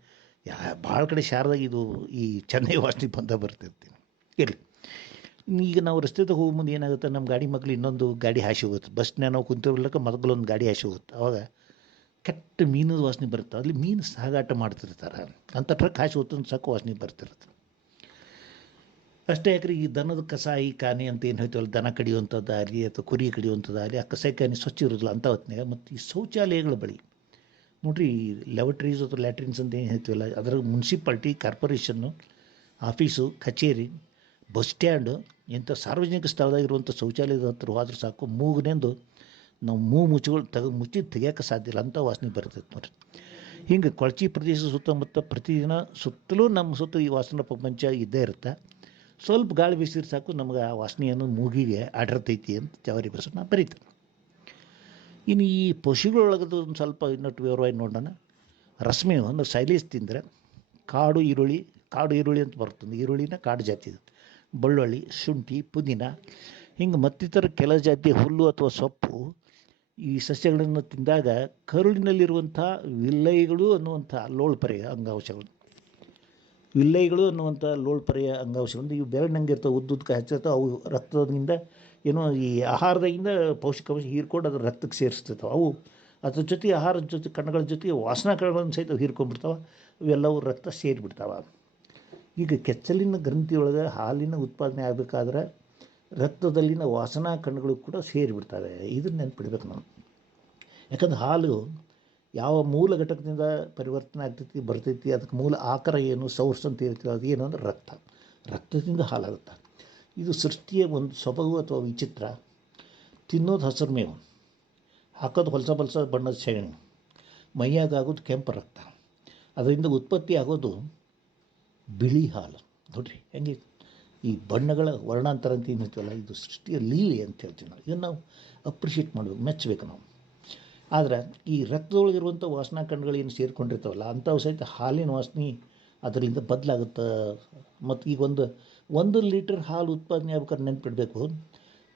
ಯಾ, ಭಾಳ ಕಡೆ ಶಾರದಾಗ ಇದು ಈ ಚೆನ್ನೈ ವಾಸನೆ ಬಂದ ಬರ್ತಿರ್ತೀನಿ ಇರಲಿ. ಈಗ ನಾವು ರಸ್ತೆದಾಗ ಹೋಗೋ ಮುಂದೆ ಏನಾಗುತ್ತೆ ನಮ್ಮ ಗಾಡಿ ಮಕ್ಳು ಇನ್ನೊಂದು ಗಾಡಿ ಹಾಸಿ ಹೋಗುತ್ತೆ ಬಸ್ನ್ಯಾಗ ನಾವು ಕುಂತಿರ್ಲಕ್ಕ ಮೊದಲೊಂದು ಗಾಡಿ ಹಾಸಿ ಹೋಗುತ್ತೆ ಅವಾಗ ಕೆಟ್ಟ ಮೀನದ ವಾಸನೆ ಬರುತ್ತೆ. ಅಲ್ಲಿ ಮೀನು ಸಾಗಾಟ ಮಾಡ್ತಿರ್ತಾರೆ. ಅಂತ ಟ್ರಕ್ ಹಾಸಿ ಸಾಕು ವಾಸನೆ ಬರ್ತಿರುತ್ತೆ. ಅಷ್ಟೇ ಯಾಕ್ರಿ, ಈ ದನದ ಕಸ ಈ ಕಾನಿ ಅಂತ ಏನು ಹೇಳ್ತೀವಲ್ಲ, ದನ ಕಡಿಯುವಂಥದ್ದು ಆಗಲಿ ಅಥವಾ ಕುರಿ ಕಡಿಯುವಂಥದ್ದು ಆಗಲಿ ಆ ಕಸ ಕಾನಿ ಸ್ವಚ್ಛ ಇರೋದಿಲ್ಲ ಅಂತ ಹೊತ್ತಿನಾಗ ಮತ್ತು ಈ ಶೌಚಾಲಯಗಳ ಬಳಿ, ನೋಡ್ರಿ ಲ್ಯಾಬಟ್ರೀಸ್ ಅಥವಾ ಲ್ಯಾಟ್ರಿನ್ಸ್ ಅಂತ ಏನು ಹೇಳ್ತೀವಲ್ಲ, ಅದರ ಮುನ್ಸಿಪಾಲ್ಟಿ ಕಾರ್ಪೊರೇಷನ್ನು ಆಫೀಸು, ಕಚೇರಿ, ಬಸ್ ಸ್ಟ್ಯಾಂಡು ಇಂಥ ಸಾರ್ವಜನಿಕ ಸ್ಥಳದಾಗಿರುವಂಥ ಶೌಚಾಲಯದ ಹತ್ರ ಹೋದ್ರೆ ಸಾಕು. ಮೂಗಿನೆಂದು ನಾವು ಮೂ ಮುಚ್ಚುಗಳು ತೆಗ ಮುಚ್ಚಿ ತೆಗಿಯೋಕೆ ಸಾಧ್ಯ ಇಲ್ಲ ಅಂತ ವಾಸನೆ ಬರ್ತೈತೆ ನೋಡ್ರಿ. ಹಿಂಗೆ ಕೊಳಚಿ ಪ್ರದೇಶ ಸುತ್ತಮುತ್ತ ಪ್ರತಿದಿನ ಸುತ್ತಲೂ ನಮ್ಮ ಸುತ್ತ ಈ ವಾಸನ ಪ್ರಪಂಚ ಇದ್ದೇ ಇರುತ್ತೆ. ಸ್ವಲ್ಪ ಗಾಳಿ ಬೀಸಿದ್ರೆ ಸಾಕು ನಮ್ಗೆ ಆ ವಾಸನೆಯನ್ನು ಮೂಗಿಗೆ ಆಡಿರ್ತೈತಿ ಅಂತ ಜವಾರಿ ಬಸವಣ್ಣ ಬರೀತಾರೆ ಇನ್ನು ಈ ಪಶುಗಳೊಳಗದು ಒಂದು ಸ್ವಲ್ಪ ಇನ್ನೊಟ್ಟು ವಿವರವಾಗಿ ನೋಡೋಣ. ರಶ್ಮಿ ಒಂದು ಸೈಲೇಜ್ ತಿಂದರೆ ಕಾಡು ಈರುಳ್ಳಿ ಕಾಡು ಈರುಳ್ಳಿ ಅಂತ ಬರ್ತದೆ ಈರುಳ್ಳಿನ ಕಾಡು ಜಾತಿ ಬೆಳ್ಳುಳ್ಳಿ, ಶುಂಠಿ, ಪುದೀನ, ಹಿಂಗೆ ಮತ್ತಿತರ ಕೆಲ ಜಾತಿ ಹುಲ್ಲು ಅಥವಾ ಸೊಪ್ಪು ಈ ಸಸ್ಯಗಳನ್ನು ತಿಂದಾಗ ಕರುಳಿನಲ್ಲಿರುವಂಥ ವಿಲ್ಲೈಗಳು ಅನ್ನುವಂಥ ಲೋಳ್ಪರೆಯ ಅಂಗಾಂಶಗಳು. ವಿಲ್ಲೈಗಳು ಅನ್ನುವಂಥ ಲೋಳ್ಪರೆಯ ಅಂಗಾಂಶಗಳು ಇವು ಬೆರಳಿನಂಗೆ ಇರ್ತವೆ ಉದ್ದುದ್ಕ ಹಚ್ಚಿರ್ತಾವೆ, ಅವು ರಕ್ತದಿಂದ ಏನೋ ಈ ಆಹಾರದಿಂದ ಪೌಷ್ಟಿಕಾಂಶ ಹೀರ್ಕೊಂಡು ಅದ್ರ ರಕ್ತಕ್ಕೆ ಸೇರಿಸ್ತಿರ್ತಾವೆ. ಅವು ಅದ್ರ ಜೊತೆ ಆಹಾರದ ಜೊತೆ ಕಣ್ಣುಗಳ ಜೊತೆಗೆ ವಾಸನಾ ಕಣಗಳನ್ನು ಸಹಿತ ಹೀರ್ಕೊಂಡ್ಬಿಡ್ತಾವೆ ಇವೆಲ್ಲವೂ ರಕ್ತ ಸೇರಿಬಿಡ್ತಾವೆ. ಈಗ ಕೆಚ್ಚಲಿನ ಗ್ರಂಥಿಯೊಳಗೆ ಹಾಲಿನ ಉತ್ಪಾದನೆ ಆಗಬೇಕಾದ್ರೆ ರಕ್ತದಲ್ಲಿನ ವಾಸನಾ ಕಣಗಳು ಕೂಡ ಸೇರಿಬಿಡ್ತವೆ. ಇದನ್ನು ನೆನ್ಪಿಡ್ಬೇಕು ನಾವು. ಯಾಕಂದ್ರೆ ಹಾಲು ಯಾವ ಮೂಲ ಘಟಕದಿಂದ ಪರಿವರ್ತನೆ ಆಗ್ತೈತಿ, ಬರ್ತೈತಿ, ಅದಕ್ಕೆ ಮೂಲ ಆಕಾರ ಏನು, ಸೌರ್ಸ್ ಅಂತ ಹೇಳ್ತೀವಿ ಅದು ಏನು ಅಂದರೆ ರಕ್ತ. ರಕ್ತದಿಂದ ಹಾಲಾಗುತ್ತೆ. ಇದು ಸೃಷ್ಟಿಯ ಒಂದು ಸೊಬಗು ಅಥವಾ ವಿಚಿತ್ರ. ತಿನ್ನೋದು ಹಸಿರು ಮೇವು, ಹಾಕೋದು ಹೊಲಸ ಬಲಸ ಬಣ್ಣದ ಸೆಗಣಿ, ಮೈಯಾಗ ಆಗೋದು ಕೆಂಪು ರಕ್ತ. ಅದರಿಂದ ಉತ್ಪತ್ತಿ ಆಗೋದು ಬಿಳಿ ಹಾಲು. ನೋಡ್ರಿ, ಹೆಂಗೆ ಈ ಬಣ್ಣಗಳ ವರ್ಣಾಂತರ ಅಂತ ಏನು ಹೇಳ್ತೀವಲ್ಲ ಇದು ಸೃಷ್ಟಿಯ ಲೀಲೆ ಅಂತ ಹೇಳ್ತೀವಿ ನಾವು. ಇದನ್ನು ನಾವು ಅಪ್ರಿಷಿಯೇಟ್ ಮಾಡಬೇಕು, ಮೆಚ್ಚಬೇಕು ನಾವು. ಆದರೆ ಈ ರಕ್ತದೊಳಗಿರುವಂಥ ವಾಸನಾ ಕಣ್ಣುಗಳು ಏನು ಸೇರಿಕೊಂಡಿರ್ತಾವಲ್ಲ, ಅಂಥವು ಸಹಿತ ಹಾಲಿನ ವಾಸನೆ ಅದರಿಂದ ಬದಲಾಗುತ್ತೆ. ಮತ್ತು ಈಗ ಒಂದು ಒಂದು ಲೀಟ್ರ್ ಹಾಲು ಉತ್ಪಾದನೆ ಆಗ್ಬೇಕಾದ್ರೆ ನೆನ್ಪಿಡಬೇಕು.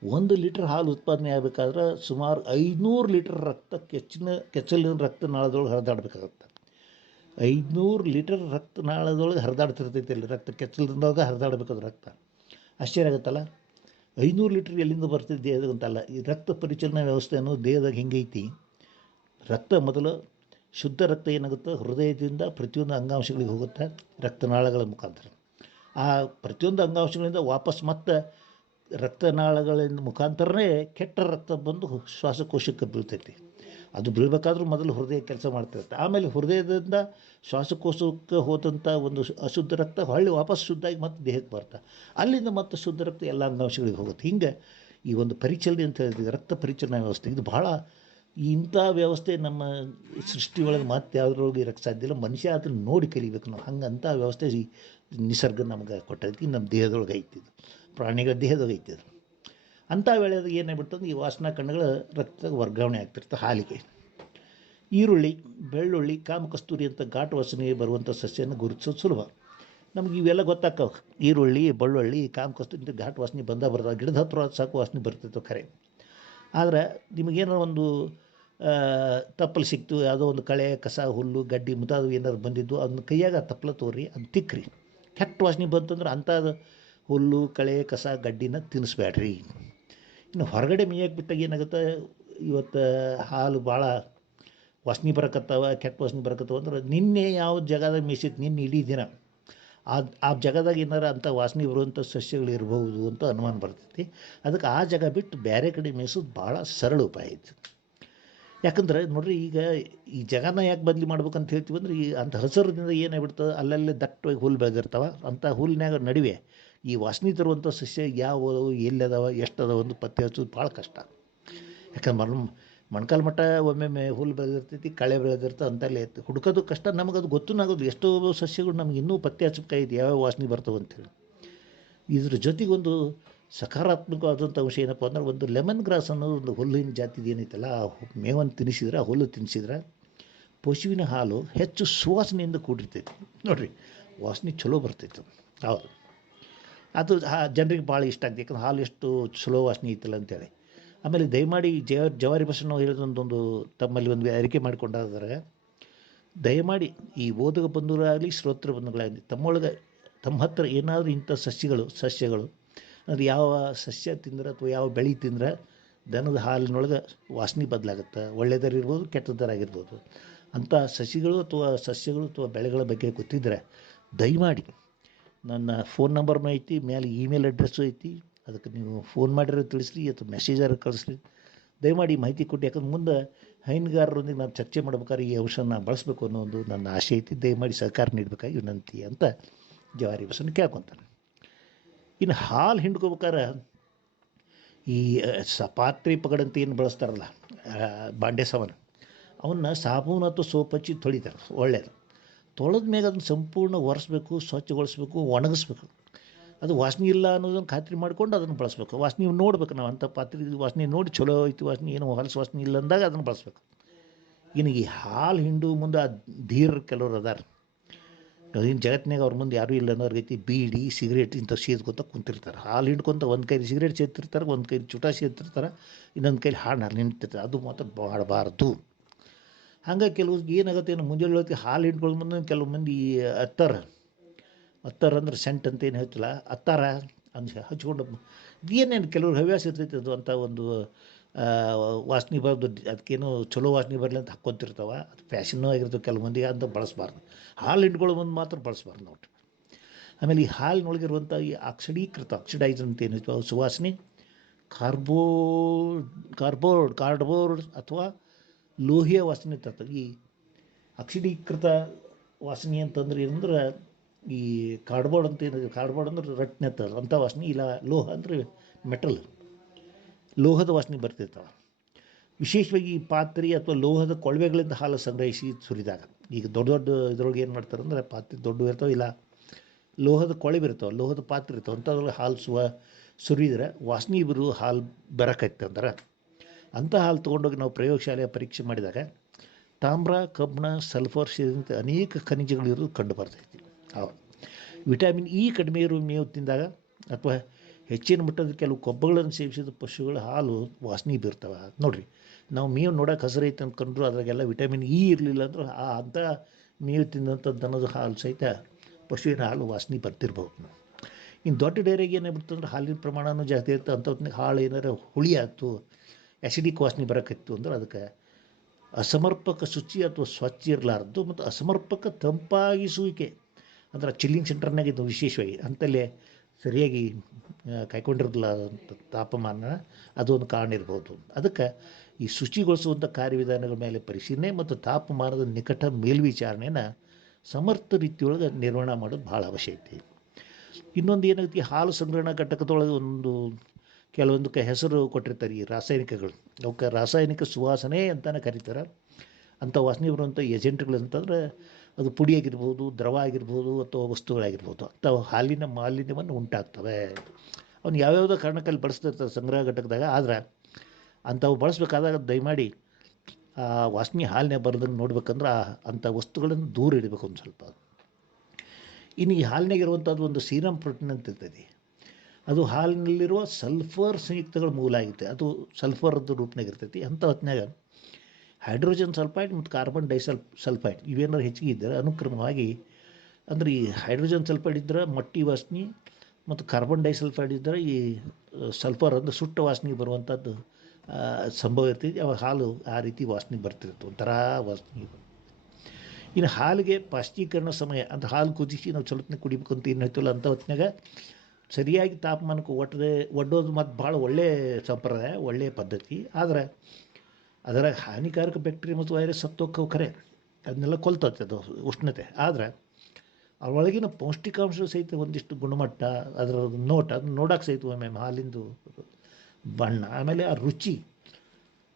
ಒಂದು ಲೀಟ್ರ್ ಹಾಲು ಉತ್ಪಾದನೆ ಆಗಬೇಕಾದ್ರೆ ಸುಮಾರು ಐನೂರು ಲೀಟ್ರ್ ರಕ್ತ ಕೆಚ್ಚಿನ, ಕೆಚ್ಚಲಿನ ರಕ್ತನಾಳದೊಳಗೆ ಹರಿದಾಡಬೇಕಾಗತ್ತೆ. ಐದುನೂರು ಲೀಟರ್ ರಕ್ತನಾಳದೊಳಗೆ ಹರಿದಾಡ್ತಿರ್ತೈತಿ ಅಲ್ಲಿ ರಕ್ತ ಕೆಚ್ಚಲದಾಗ ಹರಿದಾಡ್ಬೇಕದು ರಕ್ತ. ಆಶ್ಚರ್ಯ ಆಗುತ್ತಲ್ಲ? ಐನೂರು ಲೀಟ್ರ್ ಎಲ್ಲಿಂದ ಬರ್ತಿದ್ದೆ ಅಂತಲ್ಲ, ಈ ರಕ್ತ ಪರಿಚಲನಾ ವ್ಯವಸ್ಥೆ ಅನ್ನೋದು ದೇಹದಾಗ ಹೆಂಗೈತಿ ರಕ್ತ ಮೊದಲು ಶುದ್ಧ ರಕ್ತ ಏನಾಗುತ್ತೆ? ಹೃದಯದಿಂದ ಪ್ರತಿಯೊಂದು ಅಂಗಾಂಶಗಳಿಗೆ ಹೋಗುತ್ತೆ ರಕ್ತನಾಳಗಳ ಮುಖಾಂತರ. ಆ ಪ್ರತಿಯೊಂದು ಅಂಗಾಂಶಗಳಿಂದ ವಾಪಸ್ ಮತ್ತೆ ರಕ್ತನಾಳಗಳಿಂದ ಮುಖಾಂತರನೇ ಕೆಟ್ಟ ರಕ್ತ ಬಂದು ಶ್ವಾಸಕೋಶಕ್ಕೆ ಬೀಳ್ತೈತಿ. ಅದು ಬೀಳ್ಬೇಕಾದ್ರೂ ಮೊದಲು ಹೃದಯ ಕೆಲಸ ಮಾಡ್ತಿರುತ್ತೆ. ಆಮೇಲೆ ಹೃದಯದಿಂದ ಶ್ವಾಸಕೋಶಕ್ಕೆ ಹೋದಂಥ ಒಂದು ಅಶುದ್ಧ ರಕ್ತ ಹೊಳ್ಳಿ ವಾಪಸ್ ಶುದ್ಧಾಗಿ ಮತ್ತೆ ದೇಹಕ್ಕೆ ಬರ್ತಾ ಅಲ್ಲಿಂದ ಮತ್ತೆ ಶುದ್ಧ ರಕ್ತ ಎಲ್ಲ ಅಂಗಾಂಶಗಳಿಗೆ ಹೋಗುತ್ತೆ. ಹಿಂಗೆ ಈ ಒಂದು ಪರಿಚಲನೆ ಅಂತ ಹೇಳಿದ್ವಿ ರಕ್ತ ಪರಿಚಲನಾ ವ್ಯವಸ್ಥೆ. ಇದು ಭಾಳ ಇಂಥ ವ್ಯವಸ್ಥೆ ನಮ್ಮ ಸೃಷ್ಟಿ ಒಳಗೆ ಮತ್ತೆ ಯಾವ್ದ್ರೊಳಗೆ ಇರೋಕ್ಕೆ ಸಾಧ್ಯ ಇಲ್ಲ. ಮನುಷ್ಯ ಅದನ್ನು ನೋಡಿ ಕಲಿಬೇಕು ನಾವು. ಹಂಗೆ ಅಂಥ ವ್ಯವಸ್ಥೆ ನಿಸರ್ಗ ನಮ್ಗೆ ಕೊಟ್ಟೈತಿ ನಮ್ಮ ದೇಹದೊಳಗೆ ಐತಿ ಪ್ರಾಣಿಗಳ ದೇಹದೊಳಗೆ ಐತಿ ಅಂಥ ವೇಳೆದಾಗ ಏನಾಗ್ಬಿಡ್ತಂದ್ರೆ ಈ ವಾಸನಾ ಕಣ್ಣುಗಳು ರಕ್ತ ವರ್ಗಾವಣೆ ಆಗ್ತಿರ್ತವೆ ಹಾಲಿಗೆ. ಈರುಳ್ಳಿ, ಬೆಳ್ಳುಳ್ಳಿ ಕಾಮಕಸ್ತೂರಿ ಅಂತ ಘಾಟ್ ವಾಸನೆ ಬರುವಂಥ ಸಸ್ಯನ ಗುರುತಿಸೋದು ಸುಲಭ. ನಮ್ಗೆ ಇವೆಲ್ಲ ಗೊತ್ತಾಕ್ಕವ ಈರುಳ್ಳಿ, ಬೆಳ್ಳುಳ್ಳಿ ಕಾಮಕಸ್ತೂರಿ ಅಂತ ಘಾಟ್ ವಾಸನೆ ಬಂದ ಬರ್ತದೆ ಗಿಡದ ಹತ್ರ ಸಾಕು ವಾಸನೆ ಬರ್ತಿತ್ತು ಖರೆ ಆದರೆ ನಿಮಗೇನೋ ಒಂದು ತಪ್ಪಲು ಸಿಕ್ತು, ಯಾವುದೋ ಒಂದು ಕಳೆ, ಕಸ, ಹುಲ್ಲು, ಗಡ್ಡಿ ಮುಂತಾದವು ಏನಾದ್ರು ಬಂದಿದ್ದು ಅದನ್ನ ಕೈಯಾಗ ತಪ್ಪಲ ತೋರಿ ಅದು ತಿಕ್ಕ್ರಿ ಕೆಟ್ಟ ವಾಸನೆ ಬಂತಂದ್ರೆ ಅಂಥದ್ದು ಹುಲ್ಲು, ಕಳೆ, ಕಸ, ಗಡ್ಡಿನ ತಿನ್ನಿಸ್ಬೇಡ್ರಿ. ಇನ್ನು ಹೊರಗಡೆ ಮೇಯಕ್ಕೆ ಬಿಟ್ಟಾಗ ಏನಾಗುತ್ತೆ? ಇವತ್ತು ಹಾಲು ಭಾಳ ವಾಸನೆ ಬರಕತ್ತಾವ, ಕೆಟ್ಟ ವಾಸನೆ ಬರಕತ್ತಾವ ಅಂದ್ರೆ ನಿನ್ನೆ ಯಾವ ಜಾಗದಾಗ ಮೇಯ್ಸಿತ್ತು ನಿನ್ನೆ ಇಡೀ ದಿನ. ಆ ಆ ಜಾಗದಾಗ ಏನಾರ ಅಂಥ ವಾಸನೆ ಬರುವಂಥ ಸಸ್ಯಗಳು ಇರಬಹುದು ಅಂತ ಅನುಮಾನ ಬರ್ತೈತಿ. ಅದಕ್ಕೆ ಆ ಜಾಗ ಬಿಟ್ಟು ಬೇರೆ ಕಡೆ ಮೇಯಿಸೋದು ಭಾಳ ಸರಳ ಉಪಾಯ ಐತಿ. ಯಾಕಂದ್ರೆ ನೋಡ್ರಿ, ಈಗ ಈ ಜಗನ ಯಾಕೆ ಬದಲಿ ಮಾಡ್ಬೇಕಂತ ಹೇಳ್ತೀವಿ ಅಂದ್ರೆ ಈ ಅಂಥ ಹಸರದಿಂದ ಏನಾಗ್ಬಿಡ್ತದೆ? ಅಲ್ಲಲ್ಲೇ ದಟ್ಟವಾಗಿ ಹುಲ್ಲು ಬೆಳೆದಿರ್ತಾವ. ಅಂಥ ಹುಲ್ಲಿನಾಗ ನಡುವೆ ಈ ವಾಸನೆ ತರುವಂಥ ಸಸ್ಯ ಯಾವ ಎಲ್ಲದವ ಎಷ್ಟು ಅದಾವ ಒಂದು ಪತ್ತೆ ಹಚ್ಚೋದು ಭಾಳ ಕಷ್ಟ. ಯಾಕಂದ್ರೆ ಮರ ಮೊಣಕಾಲ ಮಟ್ಟ ಒಮ್ಮೆಮ್ಮೆ ಹುಲ್ಲು ಬೆಳೆದಿರ್ತೈತಿ, ಕಳೆ ಬೆಳೆದಿರ್ತದೆ ಅಂತಲ್ಲೇ ಹುಡುಕೋದು ಕಷ್ಟ ನಮಗದು ಗೊತ್ತೂ ಆಗೋದು ಎಷ್ಟೋ ಸಸ್ಯಗಳು ನಮ್ಗೆ ಇನ್ನೂ ಪತ್ತೆ ಹಚ್ಚಬೇಕಾಗಿದೆ ಯಾವ್ಯಾವ ವಾಸನೆ ಬರ್ತವೆ ಅಂತೇಳಿ. ಇದ್ರ ಜೊತೆಗೊಂದು ಸಕಾರಾತ್ಮಕವಾದಂಥ ಅಂಶ ಏನಪ್ಪ ಅಂದ್ರೆ ಒಂದು ಲೆಮನ್ ಗ್ರಾಸ್ ಅನ್ನೋದು ಒಂದು ಹುಲ್ಲಿನ ಜಾತಿದು ಏನೈತಲ್ಲ, ಆ ಮೇವನ್ನು ತಿನ್ನಿಸಿದ್ರೆ, ಆ ಹುಲ್ಲು ತಿನ್ನಿಸಿದ್ರೆ ಪಶುವಿನ ಹಾಲು ಹೆಚ್ಚು ಸುವಾಸನೆಯಿಂದ ಕೂಡಿರ್ತೈತಿ. ನೋಡಿರಿ, ವಾಸನೆ ಚಲೋ ಬರ್ತೈತೆ. ಹೌದು. ಅದು ಜನರಿಗೆ ಭಾಳ ಇಷ್ಟ ಆಗ್ತದೆ. ಯಾಕಂದ್ರೆ ಹಾಲು ಎಷ್ಟು ಸ್ಲೋ ವಾಸನೆ ಇತ್ತಲ್ಲ ಅಂತೇಳಿ. ಆಮೇಲೆ ದಯಮಾಡಿ ಜವಾರಿ ಬಸಣ್ಣ ಹೇಳಿದೊಂದೊಂದು ತಮ್ಮಲ್ಲಿ ಒಂದು ಅರಿಕೆ ಮಾಡಿಕೊಂಡಾದ್ರೆ, ದಯಮಾಡಿ ಈ ಓದುಗ ಬಂಧುಗಳಾಗಲಿ, ಶ್ರೋತೃ ಬಂಧುಗಳಾಗಲಿ, ತಮ್ಮೊಳಗೆ, ತಮ್ಮ ಹತ್ರ ಏನಾದರೂ ಇಂಥ ಸಸ್ಯಗಳು ಸಸ್ಯಗಳು, ಅಂದರೆ ಯಾವ ಸಸ್ಯ ತಿಂದ್ರೆ ಅಥವಾ ಯಾವ ಬೆಳೆ ತಿಂದ್ರೆ ದನದ ಹಾಲಿನೊಳಗೆ ವಾಸನೆ ಬದಲಾಗುತ್ತೆ ಒಳ್ಳೆಯದರಿರ್ಬೋದು ಕೆಟ್ಟದ್ದರಾಗಿರ್ಬೋದು. ಅಂಥ ಸಸಿಗಳು ಅಥವಾ ಸಸ್ಯಗಳು ಅಥವಾ ಬೆಳೆಗಳ ಬಗ್ಗೆ ಗೊತ್ತಿದ್ದರೆ ದಯಮಾಡಿ ನನ್ನ ಫೋನ್ ನಂಬರ್ನೂ ಐತಿ ಮೇಲೆ ಇಮೇಲ್ ಅಡ್ರೆಸ್ಸು ಐತಿ. ಅದಕ್ಕೆ ನೀವು ಫೋನ್ ಮಾಡಿರೋ ತಿಳಿಸ್ರಿ, ಅಥವಾ ಮೆಸೇಜಾರ ಕಳಿಸ್ರಿ. ದಯಮಾಡಿ ಮಾಹಿತಿ ಕೊಟ್ಟು, ಯಾಕಂದ್ರೆ ಮುಂದೆ ಹೈನುಗಾರರೊಂದಿಗೆ ನಾನು ಚರ್ಚೆ ಮಾಡ್ಬೇಕಾದ್ರೆ ಈ ಔಷಧನ ಬಳಸಬೇಕು ಅನ್ನೋ ಒಂದು ನನ್ನ ಆಸೆ ಐತಿ. ದಯಮಾಡಿ ಸಹಕಾರ ನೀಡಬೇಕಾಗಿ ವಿನಂತಿ ಅಂತ ಜವಾರಿ ಬಸನ್ನ ಕೇಳ್ಕೊತಾನೆ. ಇನ್ನು ಹಾಲು ಹಿಂಡ್ಕೋಬೇಕಾರೆ ಈ ಸಪಾತ್ರಿ ಪಗಡಂತ ಏನು ಬಳಸ್ತಾರಲ್ಲ ಬಾಂಡೆ ಸಾಮಾನು. ಅವನ್ನ ಸಾಬೂನು ಅಥವಾ ಸೋಪ್ ಹಚ್ಚಿ ತೊಳಿತಾರೆ ಒಳ್ಳೆಯದು ತೊಳೆದ ಮೇಲೆ ಅದನ್ನು ಸಂಪೂರ್ಣ ಒರೆಸ್ಬೇಕು, ಸ್ವಚ್ಛಗೊಳಿಸ್ಬೇಕು, ಒಣಗಿಸ್ಬೇಕು. ಅದು ವಾಸನೆ ಇಲ್ಲ ಅನ್ನೋದನ್ನು ಖಾತ್ರಿ ಮಾಡ್ಕೊಂಡು ಅದನ್ನು ಬಳಸ್ಬೇಕು. ವಾಸನೆ ನೋಡ್ಬೇಕು ನಾವು ಅಂಥ ಪಾತ್ರೆ ವಾಸನೆ ನೋಡಿ ಚಲೋ ಐತಿ ವಾಸನೆ, ಏನು ಹೊಲಸು ವಾಸನೆ ಇಲ್ಲ ಅಂದಾಗ ಅದನ್ನು ಬಳಸ್ಬೇಕು. ಇನ್ನು ಈ ಹಾಲು ಹಿಂಡು ಮುಂದೆ ಧೀರ್ ಕೆಲವರು ಅದಾರ. ಇನ್ನು ಜಗತ್ತಿನಾಗ ಅವ್ರ ಮುಂದೆ ಯಾರೂ ಇಲ್ಲ ಅನ್ನೋ ರೀತಿ ಬೀಡಿ, ಸಿಗರೇಟ್ ಇಂಥ ಸೇದ್ಕೊತ ಕುಂತಿರ್ತಾರೆ. ಹಾಲು ಹಿಡ್ಕೊಂತ ಒಂದು ಕೈಲಿ ಸಿಗರೇಟ್ ಸೇರ್ತಿರ್ತಾರೆ ಒಂದು ಕೈಲಿ ಚುಟ ಸೇರ್ತಿರ್ತಾರೆ ಇನ್ನೊಂದು ಕೈಲಿ ಹಾಡು ನಿಂತಿರ್ತಾರೆ ಅದು ಮಾತ್ರ ಮಾಡಬಾರ್ದು ಹಂಗಾಗಿ ಕೆಲವ್ರಿಗೆ ಏನಾಗುತ್ತೆ ಏನು ಮುಂಜಾನೆ ಹೊತ್ತಿಗೆ ಹಾಲು ಹಿಡ್ಕೊಳ್ಳೋ ಮುಂದೆ ಕೆಲವು ಮಂದಿ ಅತ್ತಾರ. ಅತ್ತಾರ ಅಂದ್ರೆ ಸೆಂಟ್ ಅಂತ ಏನು ಹೇಳ್ತಿಲ್ಲ, ಅತ್ತಾರ ಅಂತ ಹಚ್ಕೊಂಡು ಏನೇನು ಕೆಲವ್ರು ಹವ್ಯಾಸ ಇರ್ತೈತಿ ಅದು ಅಂತ ಒಂದು ವಾಸನೆ ಬರೋದು ಅದಕ್ಕೇನು ಚಲೋ ವಾಸನೆ ಬರಲಿ ಅಂತ ಹಾಕ್ಕೊತಿರ್ತಾವೆ. ಅದು ಫ್ಯಾಷನ್ನೂ ಆಗಿರ್ತವೆ ಕೆಲವು ಮಂದಿಗೆ ಅಂತ ಬಳಸಬಾರ್ದು. ಹಾಲು ಹಿಂಡ್ಕೊಳ್ಳೋ ಮುಂದೆ ಮಾತ್ರ ಬಳಸಬಾರ್ದು ನೋಡಿ ಆಮೇಲೆ ಈ ಹಾಲಿನೊಳಗಿರುವಂಥ ಈ ಆಕ್ಸಿಡೀಕೃತ ಆಕ್ಸಿಡೈಸ್ ಅಂತ ಏನು ಸುವಾಸನೆ, ಕಾರ್ಬೋ ಕಾರ್ಬೋರ್ಡ್, ಕಾರ್ಡ್ಬೋರ್ಡ್ ಅಥವಾ ಲೋಹಿಯ ವಾಸನೆ ತರ್ತದೆ. ಈ ಅಕ್ಷಿಡೀಕೃತ ವಾಸನೆ ಅಂತಂದ್ರೆ ಏನಂದ್ರೆ ಈ ಕಾರ್ಡ್ಬೋರ್ಡ್ ಅಂತ ಏನಿದೆ, ಕಾರ್ಡ್ಬೋರ್ಡ್ ಅಂದ್ರೆ ರಟ್ನೆ ಅಂತ ಅಂಥ ವಾಸನೆ, ಇಲ್ಲ ಲೋಹ ಅಂದರೆ ಮೆಟಲ್. ಲೋಹದ ವಾಸನೆ ಬರ್ತಿರ್ತಾವೆ. ವಿಶೇಷವಾಗಿ ಈ ಪಾತ್ರೆ ಅಥವಾ ಲೋಹದ ಕೊಳವೆಗಳಿಂದ ಹಾಲು ಸಂಗ್ರಹಿಸಿ ಸುರಿದಾಗ, ಈಗ ದೊಡ್ಡ ದೊಡ್ಡ ಇದ್ರೊಳಗೆ ಏನು ಮಾಡ್ತಾರೆ ಅಂದರೆ ಪಾತ್ರೆ ದೊಡ್ಡ ಇರ್ತಾವೆ, ಇಲ್ಲ ಲೋಹದ ಕೊಳವೆ ಇರ್ತಾವೆ, ಲೋಹದ ಪಾತ್ರೆ ಇರ್ತಾವೆ ಅಂಥದ್ರೊಳಗೆ ಹಾಲು ಸುವ, ಸುರಿದ್ರೆ ವಾಸನೆ ಬರು ಹಾಲು ಬರಕೈತೆ ಅಂದ್ರೆ ಅಂಥ ಹಾಲು ತೊಗೊಂಡೋಗಿ ನಾವು ಪ್ರಯೋಗಶಾಲೆಯ ಪರೀಕ್ಷೆ ಮಾಡಿದಾಗ ತಾಮ್ರ, ಕಬ್ಬಿಣ, ಸಲ್ಫರ್ ಸೇರಿದಂತೆ ಅನೇಕ ಖನಿಜಗಳಿರೋದು ಕಂಡು ಬರ್ತೈತಿ ಹೌದು. ವಿಟಮಿನ್ ಇ ಕಡಿಮೆ ಇರುವ ಮೇವು ತಿಂದಾಗ ಅಥವಾ ಹೆಚ್ಚಿನ ಮಟ್ಟದ ಕೆಲವು ಕೊಬ್ಬಗಳನ್ನು ಸೇವಿಸಿದ ಪಶುಗಳ ಹಾಲು ವಾಸನೆ ಬೀರ್ತವೆ. ನೋಡಿರಿ, ನಾವು ಮೇವು ನೋಡೋಕೆ ಹಸಿರೈತೆ ಅಂದ್ಕೊಂಡ್ರು ಅದ್ರಾಗೆಲ್ಲ ವಿಟಮಿನ್ ಇ ಇರಲಿಲ್ಲ ಅಂದ್ರೆ ಆ ಅಂಥ ಮೇವು ತಿಂದಂಥ ದನದ ಹಾಲು ಸಹಿತ ಪಶುವಿನ ಹಾಲು ವಾಸನೆ ಬರ್ತಿರ್ಬೋದು ಇನ್ನು ದೊಡ್ಡ ಡೈರಿಗೆ ಏನಾಗ್ಬಿಡ್ತು ಅಂದ್ರೆ ಹಾಲಿನ ಪ್ರಮಾಣವೂ ಜಾಸ್ತಿ ಇರುತ್ತೆ. ಅಂಥವತ್ತಿನ ಹಾಳು ಏನಾರ ಹುಳಿ ಆಯ್ತು ಆ್ಯಸಿಡಿಕ್ ವಾಸನೆ ಬರೋಕ್ಕಿತ್ತು ಅಂದ್ರೆ ಅದಕ್ಕೆ ಅಸಮರ್ಪಕ ಶುಚಿ ಅಥವಾ ಸ್ವಚ್ಛ ಇರಲಾರ್ದು ಮತ್ತು ಅಸಮರ್ಪಕ ತಂಪಾಗಿಸುವಿಕೆ ಅಂದ್ರೆ ಚಿಲ್ಲಿಂಗ್ ಸೆಂಟರ್ನಾಗ ಇದು ವಿಶೇಷವಾಗಿ ಅಂತಲ್ಲೇ ಸರಿಯಾಗಿ ಕಾಯ್ಕೊಂಡಿರಲಿಲ್ಲ ತಾಪಮಾನ ಅದೊಂದು ಕಾರಣ ಇರ್ಬೋದು ಅದಕ್ಕೆ ಈ ಶುಚಿಗೊಳಿಸುವಂಥ ಕಾರ್ಯವಿಧಾನಗಳ ಮೇಲೆ ಪರಿಶೀಲನೆ ಮತ್ತು ತಾಪಮಾನದ ನಿಕಟ ಮೇಲ್ವಿಚಾರಣೆನ ಸಮರ್ಥ ರೀತಿಯೊಳಗೆ ನಿರ್ವಹಣೆ ಮಾಡೋದು ಭಾಳ ಅವಶ್ಯ ಐತಿ ಇನ್ನೊಂದು ಏನಾಗುತ್ತೆ ಹಾಲು ಸಂಗ್ರಹಣಾ ಘಟಕದೊಳಗೆ ಒಂದು ಕೆಲವೊಂದಕ್ಕೆ ಹೆಸರು ಕೊಟ್ಟಿರ್ತಾರೆ ಈ ರಾಸಾಯನಿಕಗಳು. ಅವಕ್ಕೆ ರಾಸಾಯನಿಕ ಸುವಾಸನೆ ಅಂತಲೇ ಕರೀತಾರೆ. ಅಂಥ ವಾಸನೆ ಬರುವಂಥ ಏಜೆಂಟ್ಗಳು ಅಂತಂದ್ರೆ ಅದು ಪುಡಿ ಆಗಿರ್ಬೋದು ದ್ರವ ಆಗಿರ್ಬೋದು ಅಥವಾ ವಸ್ತುಗಳಾಗಿರ್ಬೋದು ಅಥವಾ ಹಾಲಿನ ಮಾಲಿನ್ಯವನ್ನು ಉಂಟಾಗ್ತವೆ. ಅವ್ನು ಯಾವ್ಯಾವುದೋ ಕಾರಣಕ್ಕಲ್ಲಿ ಬಳಸ್ತಿರ್ತಾರೆ ಸಂಗ್ರಹ ಘಟಕದಾಗ, ಆದ್ರೆ ಅಂಥವು ಬಳಸಬೇಕಾದಾಗ ದಯಮಾಡಿ ಆ ವಾಸನೆ ಹಾಲಿನ ಬರೋದನ್ನು ನೋಡ್ಬೇಕಂದ್ರೆ ಆ ಅಂಥ ವಸ್ತುಗಳನ್ನು ದೂರ ಇಡಬೇಕು ಒಂದು ಸ್ವಲ್ಪ. ಇನ್ನು ಈ ಹಾಲಿನಾಗಿರುವಂಥದ್ದು ಒಂದು ಸೀರಮ್ ಪ್ರೋಟೀನ್ ಅಂತ ಇರ್ತೈತಿ ಅದು ಹಾಲಿನಲ್ಲಿರುವ ಸಲ್ಫರ್ ಸಂಯುಕ್ತಗಳ ಮೂಲ ಆಗುತ್ತೆ. ಅದು ಸಲ್ಫರ್ದು ರೂಪನಾಗ ಇರ್ತೈತಿ. ಅಂಥ ಹೊತ್ತಿನಾಗ ಹೈಡ್ರೋಜನ್ ಸಲ್ಫೈಡ್ ಮತ್ತು ಕಾರ್ಬನ್ ಡೈಸಲ್ ಸಲ್ಫೈಡ್ ಇವೇನಾದ್ರು ಹೆಚ್ಚಿಗೆ ಇದ್ದರೆ ಅನುಕ್ರಮವಾಗಿ ಅಂದರೆ ಈ ಹೈಡ್ರೋಜನ್ ಸಲ್ಫೈಡ್ ಇದ್ದರೆ ಮಟ್ಟಿ ವಾಸನೆ ಮತ್ತು ಕಾರ್ಬನ್ ಡೈಸಲ್ಫೈಡ್ ಇದ್ದರೆ ಈ ಸಲ್ಫರ್ ಅಂದರೆ ಸುಟ್ಟ ವಾಸನೆ ಬರುವಂಥದ್ದು ಸಂಭವ ಇರ್ತೈತಿ. ಅವಾಗ ಹಾಲು ಆ ರೀತಿ ವಾಸನೆ ಬರ್ತಿರುತ್ತೆ. ಒಂಥರ ವಾಸನೆ ಇನ್ನು ಹಾಲಿಗೆ ಪಾಶ್ಚೀಕರಣ ಸಮಯ ಅಂತ ಹಾಲು ಕುದಿಸಿ ನಾವು ಚಲೋತ್ನ ಕುಡಿಬೇಕು ಅಂತ ಏನು ಹೇಳ್ತಲ್ಲ ಅಂಥ ಹೊತ್ತಿನಾಗ ಸರಿಯಾಗಿ ತಾಪಮಾನಕ್ಕೆ ಒಟ್ಟದೆ ಒಡ್ಡೋದು ಮತ್ತು ಭಾಳ ಒಳ್ಳೆಯ ಸಂಪ್ರದಾಯ ಒಳ್ಳೆಯ ಪದ್ಧತಿ. ಆದರೆ ಅದರ ಹಾನಿಕಾರಕ ಬ್ಯಾಕ್ಟೀರಿಯಾ ಮತ್ತು ವೈರಸ್ ಸತ್ತೋಕ್ಕವು ಖರೆ. ಅದನ್ನೆಲ್ಲ ಕೊಲ್ತತ್ತೆ ಅದು ಉಷ್ಣತೆ. ಆದರೆ ಅದರೊಳಗಿನ ಪೌಷ್ಟಿಕಾಂಶ ಸಹಿತ ಒಂದಿಷ್ಟು ಗುಣಮಟ್ಟ ಅದರ ನೋಟ ಅದನ್ನ ನೋಡೋಕೆ ಸಹಿತ ಒಮ್ಮೆ ಹಾಲಿಂದು ಬಣ್ಣ, ಆಮೇಲೆ ಆ ರುಚಿ,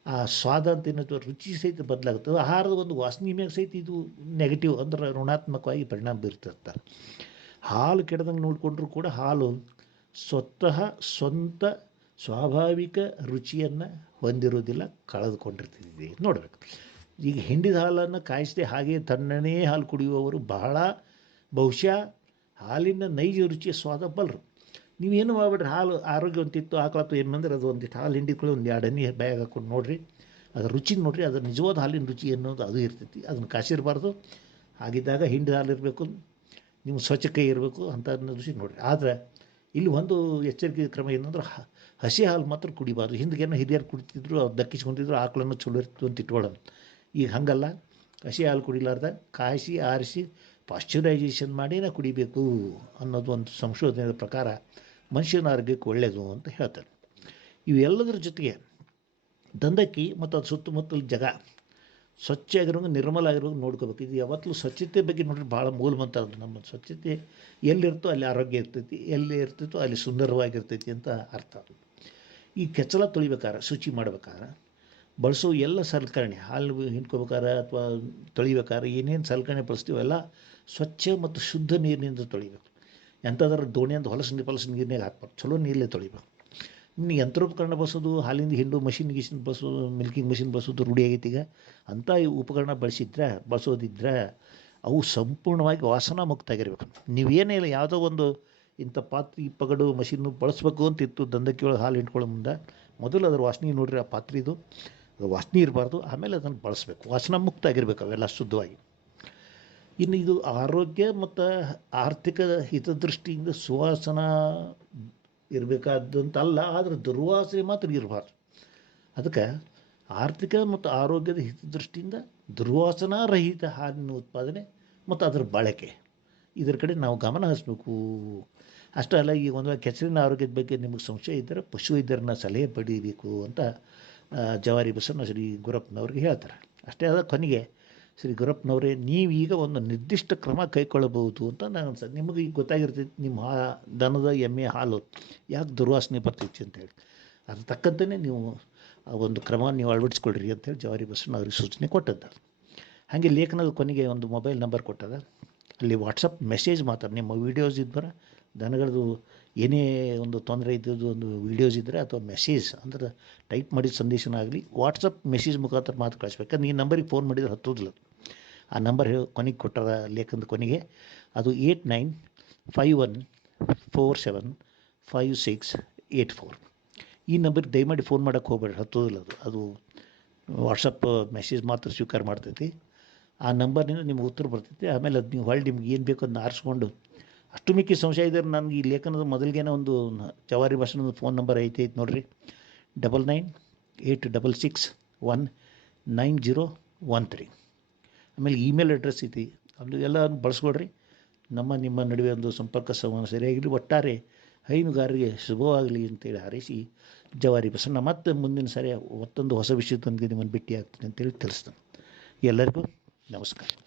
ಆ ಸ್ವಾದ ಅಂತ ಏನೈತೆ ರುಚಿ ಸಹಿತ ಬದಲಾಗುತ್ತೆ ಆಹಾರದ ಒಂದು ವಾಸನೆ ಮೇಲೆ ಸಹಿತ ಇದು ನೆಗೆಟಿವ್ ಅಂದ್ರೆ ಋಣಾತ್ಮಕವಾಗಿ ಪರಿಣಾಮ ಬೀರ್ತಿರ್ತಾರೆ ಹಾಲು ಕೆಡದಂಗೆ ನೋಡಿಕೊಂಡ್ರೂ ಕೂಡ ಹಾಲು ಸ್ವತಃ ಸ್ವಂತ ಸ್ವಾಭಾವಿಕ ರುಚಿಯನ್ನು ಹೊಂದಿರೋದಿಲ್ಲ ಕಳೆದುಕೊಂಡಿರ್ತಿದ್ದೀವಿ ನೋಡಬೇಕು. ಈಗ ಹಿಂಡಿದ ಹಾಲನ್ನು ಕಾಯಿಸದೆ ಹಾಗೆ ತಣ್ಣನೇ ಹಾಲು ಕುಡಿಯುವವರು ಬಹಳ, ಬಹುಶಃ ಹಾಲಿನ ನೈಜ ರುಚಿಯ ಸ್ವಾದ ಬಲ್ಲರು ನೀವೇನು ಮಾಡ್ಬಿಡ್ರಿ ಹಾಲು ಆರೋಗ್ಯವಂತಿತ್ತು ಏನು ಬಂದ್ರೆ ಅದು ಒಂದಿಷ್ಟು ಹಾಲು ಹಿಂಡಿಕೊಳ್ಳಿ ಒಂದು ಎರಡು ಎಣ್ಣೆ ಬ್ಯಾಗ್ ಹಾಕೊಂಡು ನೋಡಿರಿ. ಅದರ ರುಚಿ ನೋಡಿರಿ, ಅದರ ನಿಜವಾದ ಹಾಲಿನ ರುಚಿ ಅನ್ನೋದು ಅದು ಇರ್ತೈತಿ, ಅದನ್ನು ಕಾಸಿರಬಾರ್ದು ಹಾಗಿದ್ದಾಗ ಹಿಂಡಿದ ಹಾಲು ಇರಬೇಕು. ನೀವು ಸ್ವಚ್ಛ ಇರಬೇಕು ಅಂತ ರುಚಿ ನೋಡಿರಿ. ಆದರೆ ಇಲ್ಲಿ ಒಂದು ಎಚ್ಚರಿಕೆ ಕ್ರಮ ಏನಂದ್ರೆ ಹಸಿ ಹಾಲು ಮಾತ್ರ ಕುಡಿಬಾರ್ದು. ಹಿಂದಿಗೇನೋ ಹಿರಿಯರು ಕುಡಿತಿದ್ರು, ಅವ್ರು ದಕ್ಕಿಸ್ಕೊಂಡಿದ್ರು, ಆಕಳನ್ನು ಚಲೋ ಇರ್ತು ಅಂತ ಇಟ್ಕೊಳ್ಳೋದು. ಈಗ ಹಾಗಲ್ಲ. ಹಸಿ ಹಾಲು ಕುಡಿಲಾರ್ದ, ಕಾಯಿಸಿ, ಆರಿಸಿ, ಪಾಶ್ಚರೈಸೇಷನ್ ಮಾಡಿನೇ ಕುಡಿಬೇಕು ಅನ್ನೋದು ಒಂದು ಸಂಶೋಧನೆಯ ಪ್ರಕಾರ ಮನುಷ್ಯನ ಆರೋಗ್ಯಕ್ಕೆ ಒಳ್ಳೆಯದು ಅಂತ ಹೇಳ್ತಾರೆ. ಇವೆಲ್ಲದರ ಜೊತೆಗೆ ದಂದಕ್ಕಿ ಮತ್ತು ಅದು ಸುತ್ತಮುತ್ತಲ ಜಾಗ ಸ್ವಚ್ಛ ಆಗಿರೋಂಗೆ ನಿರ್ಮಲ ಆಗಿರೋಂಗೆ ನೋಡ್ಕೋಬೇಕು. ಇದು ಯಾವತ್ತೂ ಸ್ವಚ್ಛತೆ ಬಗ್ಗೆ ನೋಡಿದ್ರೆ ಭಾಳ ಮೂಲ ಮಂತ್ರ ಅದು ನಮ್ಮ ಸ್ವಚ್ಛತೆ ಎಲ್ಲಿರ್ತೋ ಅಲ್ಲಿ ಆರೋಗ್ಯ ಇರ್ತೈತಿ, ಎಲ್ಲಿ ಇರ್ತೈತೋ ಅಲ್ಲಿ ಸುಂದರವಾಗಿರ್ತೈತಿ ಅಂತ ಅರ್ಥ. ಅದು ಈ ಕೆಚ್ಚಲ ತೊಳಿಬೇಕಾದ್ರೆ, ಶುಚಿ ಮಾಡ್ಬೇಕಾದ್ರೆ, ಬಳಸೋ ಎಲ್ಲ ಸಲಕರಣೆ, ಹಾಲು ಹಿಂಡ್ಕೋಬೇಕಾರೆ ಅಥವಾ ತೊಳಿಬೇಕಾದ್ರೆ ಏನೇನು ಸಲಕರಣೆ ಬಳಸ್ತೀವೋ ಎಲ್ಲ ಸ್ವಚ್ಛ ಮತ್ತು ಶುದ್ಧ ನೀರಿನಿಂದ ತೊಳಿಬೇಕು. ಎಂಥದಾರ ದೋಣಿಯಿಂದ ಹೊಲಸು ಪಲಸು ನೀರಿನಾಗ ಹಾಕ್ಬಾರ್ದು ಚಲೋ ನೀರಲ್ಲೇ ತೊಳಿಬೇಕು. ಇನ್ನು ಯಂತ್ರೋಪಕರಣ ಬಳಸೋದು ಹಾಲಿಂದ ಹಿಂಡು ಮಷಿನ್ ಗಿಷಿನ್ ಬಳಸೋದು ಮಿಲ್ಕಿಂಗ್ ಮಷಿನ್ ಬಳಸೋದು ಆಗೈತಿ ಈಗ. ಅಂಥ ಈ ಉಪಕರಣ ಬಳಸಿದ್ರೆ, ಬಳಸೋದಿದ್ರೆ ಅವು ಸಂಪೂರ್ಣವಾಗಿ ವಾಸನಾ ಮುಕ್ತ ಆಗಿರ್ಬೇಕು ನೀವೇನೇ ಇಲ್ಲ, ಯಾವುದೋ ಒಂದು ಇಂಥ ಪಾತ್ರೆ ಪಗಡು ಮಷಿನ್ನು ಬಳಸಬೇಕು ಅಂತ ಇತ್ತು, ದಂಧಕ್ಕೆ ಒಳಗೆ ಹಾಲು ಹಿಂಡ್ಕೊಳ್ಳೋ ಮುಂದೆ. ಮೊದಲು ಅದರ ವಾಸನೆ ನೋಡ್ರಿ, ಆ ಪಾತ್ರೆದು ವಾಸನೆ ಇರಬಾರ್ದು, ಆಮೇಲೆ ಅದನ್ನು ಬಳಸಬೇಕು. ವಾಸನಾ ಮುಕ್ತ ಆಗಿರ್ಬೇಕು ಅವೆಲ್ಲ ಶುದ್ಧವಾಗಿ. ಇನ್ನು ಇದು ಆರೋಗ್ಯ ಮತ್ತು ಆರ್ಥಿಕ ಹಿತದೃಷ್ಟಿಯಿಂದ ಸುವಾಸನ ಇರಬೇಕಾದಂತಲ್ಲ, ಆದರೆ ದುರ್ವಾಸನೆ ಮಾತ್ರ ಇರಬಾರ್ದು. ಅದಕ್ಕೆ ಆರ್ಥಿಕ ಮತ್ತು ಆರೋಗ್ಯದ ಹಿತದೃಷ್ಟಿಯಿಂದ ದುರ್ವಾಸನಾ ರಹಿತ ಹಾಲಿನ ಉತ್ಪಾದನೆ ಮತ್ತು ಅದರ ಬಳಕೆ. ಇದರ ಕಡೆ ನಾವು ಗಮನ ಹರಿಸ್ಬೇಕು. ಅಷ್ಟೇ ಅಲ್ಲ ಈಗ ಒಂದು ಕೆಸರಿನ ಆರೋಗ್ಯದ ಬಗ್ಗೆ ನಿಮಗೆ ಸಂಶಯ ಇದ್ದರೆ ಪಶುವೈದ್ಯರನ್ನ ಸಲಹೆ ಪಡೀಬೇಕು ಅಂತ ಜವಾರಿ ಬಸವನ ಶ್ರೀ ಗುರಪ್ಪನವ್ರಿಗೆ ಹೇಳ್ತಾರೆ. ಅಷ್ಟೇ ಅಲ್ಲ, ಕೊನೆಗೆ ಶ್ರೀ ಗುರಪ್ಪನವರೇ ನೀವೀಗ ಒಂದು ನಿರ್ದಿಷ್ಟ ಕ್ರಮ ಕೈಗೊಳ್ಳಬಹುದು ಅಂತ ನಾನು ಅನ್ಸ ನಿಮಗೆ ಈಗ ಗೊತ್ತಾಗಿರ್ತೈತಿ, ನಿಮ್ಮ ಹಾ, ದನದ ಎಮ್ಮೆ ಹಾಲು ಯಾಕೆ ದುರ್ವಾಸನೆ ಬರ್ತೈತಿ ಅಂತೇಳಿ ಅದ್ರ ತಕ್ಕಂತೆಯೇ ನೀವು ಆ ಒಂದು ಕ್ರಮ ನೀವು ಅಳವಡಿಸ್ಕೊಳ್ರಿ ಅಂತೇಳಿ ಜವಾರಿ ಬಸ್ವಣ್ಣ ಅವ್ರಿಗೆ ಸೂಚನೆ ಕೊಟ್ಟದ್ದ. ಹಾಗೆ ಲೇಖನದ ಕೊನೆಗೆ ಒಂದು ಮೊಬೈಲ್ ನಂಬರ್ ಕೊಟ್ಟದ. ಅಲ್ಲಿ ವಾಟ್ಸಪ್ ಮೆಸೇಜ್ ಮಾತ್ರ, ನಿಮ್ಮ ವೀಡಿಯೋಸ್ ಇದ್ದರೆ ದನಗಳದು ಏನೇ ಒಂದು ತೊಂದರೆ ಇದ್ದದ್ದು ಒಂದು ವೀಡಿಯೋಸ್ ಇದ್ದರೆ ಅಥವಾ ಮೆಸೇಜ್ ಅಂದ್ರೆ ಟೈಪ್ ಮಾಡಿದ ಸಂದೇಶನ ಆಗಲಿ, ವಾಟ್ಸಪ್ ಮೆಸೇಜ್ ಮುಖಾಂತರ ಮಾತು ಕಳಿಸ್ಬೇಕು. ನೀನು ನಂಬರಿಗೆ ಫೋನ್ ಮಾಡಿದ್ರೆ ಹತ್ತೋದಿಲ್ಲ. ಆ ನಂಬರ್ ಕೊನೆಗೆ ಕೊಟ್ಟಾರ ಲೇಖನದ ಕೊನೆಗೆ. ಅದು eight nine five one four seven five six eight four ಈ ನಂಬರ್ಗೆ ದಯಮಾಡಿ ಫೋನ್ ಮಾಡೋಕ್ಕೆ ಹೋಗ್ಬೇಡ್ರಿ, ಹತ್ತೋದಿಲ್ಲ ಅದು. ಅದು ವಾಟ್ಸಪ್ ಮೆಸೇಜ್ ಮಾತ್ರ ಸ್ವೀಕಾರ ಮಾಡ್ತೈತಿ. ಆ ನಂಬರ್ನಿಂದ ನಿಮ್ಗೆ ಉತ್ತರ ಬರ್ತೈತಿ. ಆಮೇಲೆ ಅದು ನೀವು ಹೊಳ್ಳಿ ನಿಮ್ಗೆ ಏನು ಬೇಕು ಅದನ್ನ ಆರಿಸ್ಕೊಂಡು. ಅಷ್ಟು ಮಿಕ್ಕಿ ಸಂಶಯ ಇದ್ದರೆ ನನಗೆ ಈ ಲೇಖನದ ಮೊದಲಿಗೆನೇ ಒಂದು ಜವಾರಿ ಭಾಷಣದ ಫೋನ್ ನಂಬರ್ ಐತೆ ಐತೆ ನೋಡಿರಿ. Double nine eight double six one nine zero one three ಆಮೇಲೆ ಇಮೇಲ್ ಅಡ್ರೆಸ್ ಐತಿ ಅಲ್ಲಿ ಎಲ್ಲ ಬಳಸ್ಕೊಡ್ರಿ ನಮ್ಮ, ನಿಮ್ಮ ನಡುವೆ ಒಂದು ಸಂಪರ್ಕ ಸಂವಹನ ಸರಿಯಾಗಿರಲಿ, ಒಟ್ಟಾರೆ ಹೈನುಗಾರರಿಗೆ ಶುಭವಾಗಲಿ ಅಂತೇಳಿ ಹಾರೈಸಿ ಜವಾರಿ ಬಸಣ್ಣ, ಮತ್ತೆ ಮುಂದಿನ ಸಾರಿ ಮತ್ತೊಂದು ಹೊಸ ವಿಷಯದೊಂದಿಗೆ ನಿಮ್ಮನ್ನು ಭೇಟಿ ಆಗ್ತೀನಿ ಅಂತೇಳಿ ತಿಳಿಸ್ತೇನೆ. ಎಲ್ಲರಿಗೂ ನಮಸ್ಕಾರ.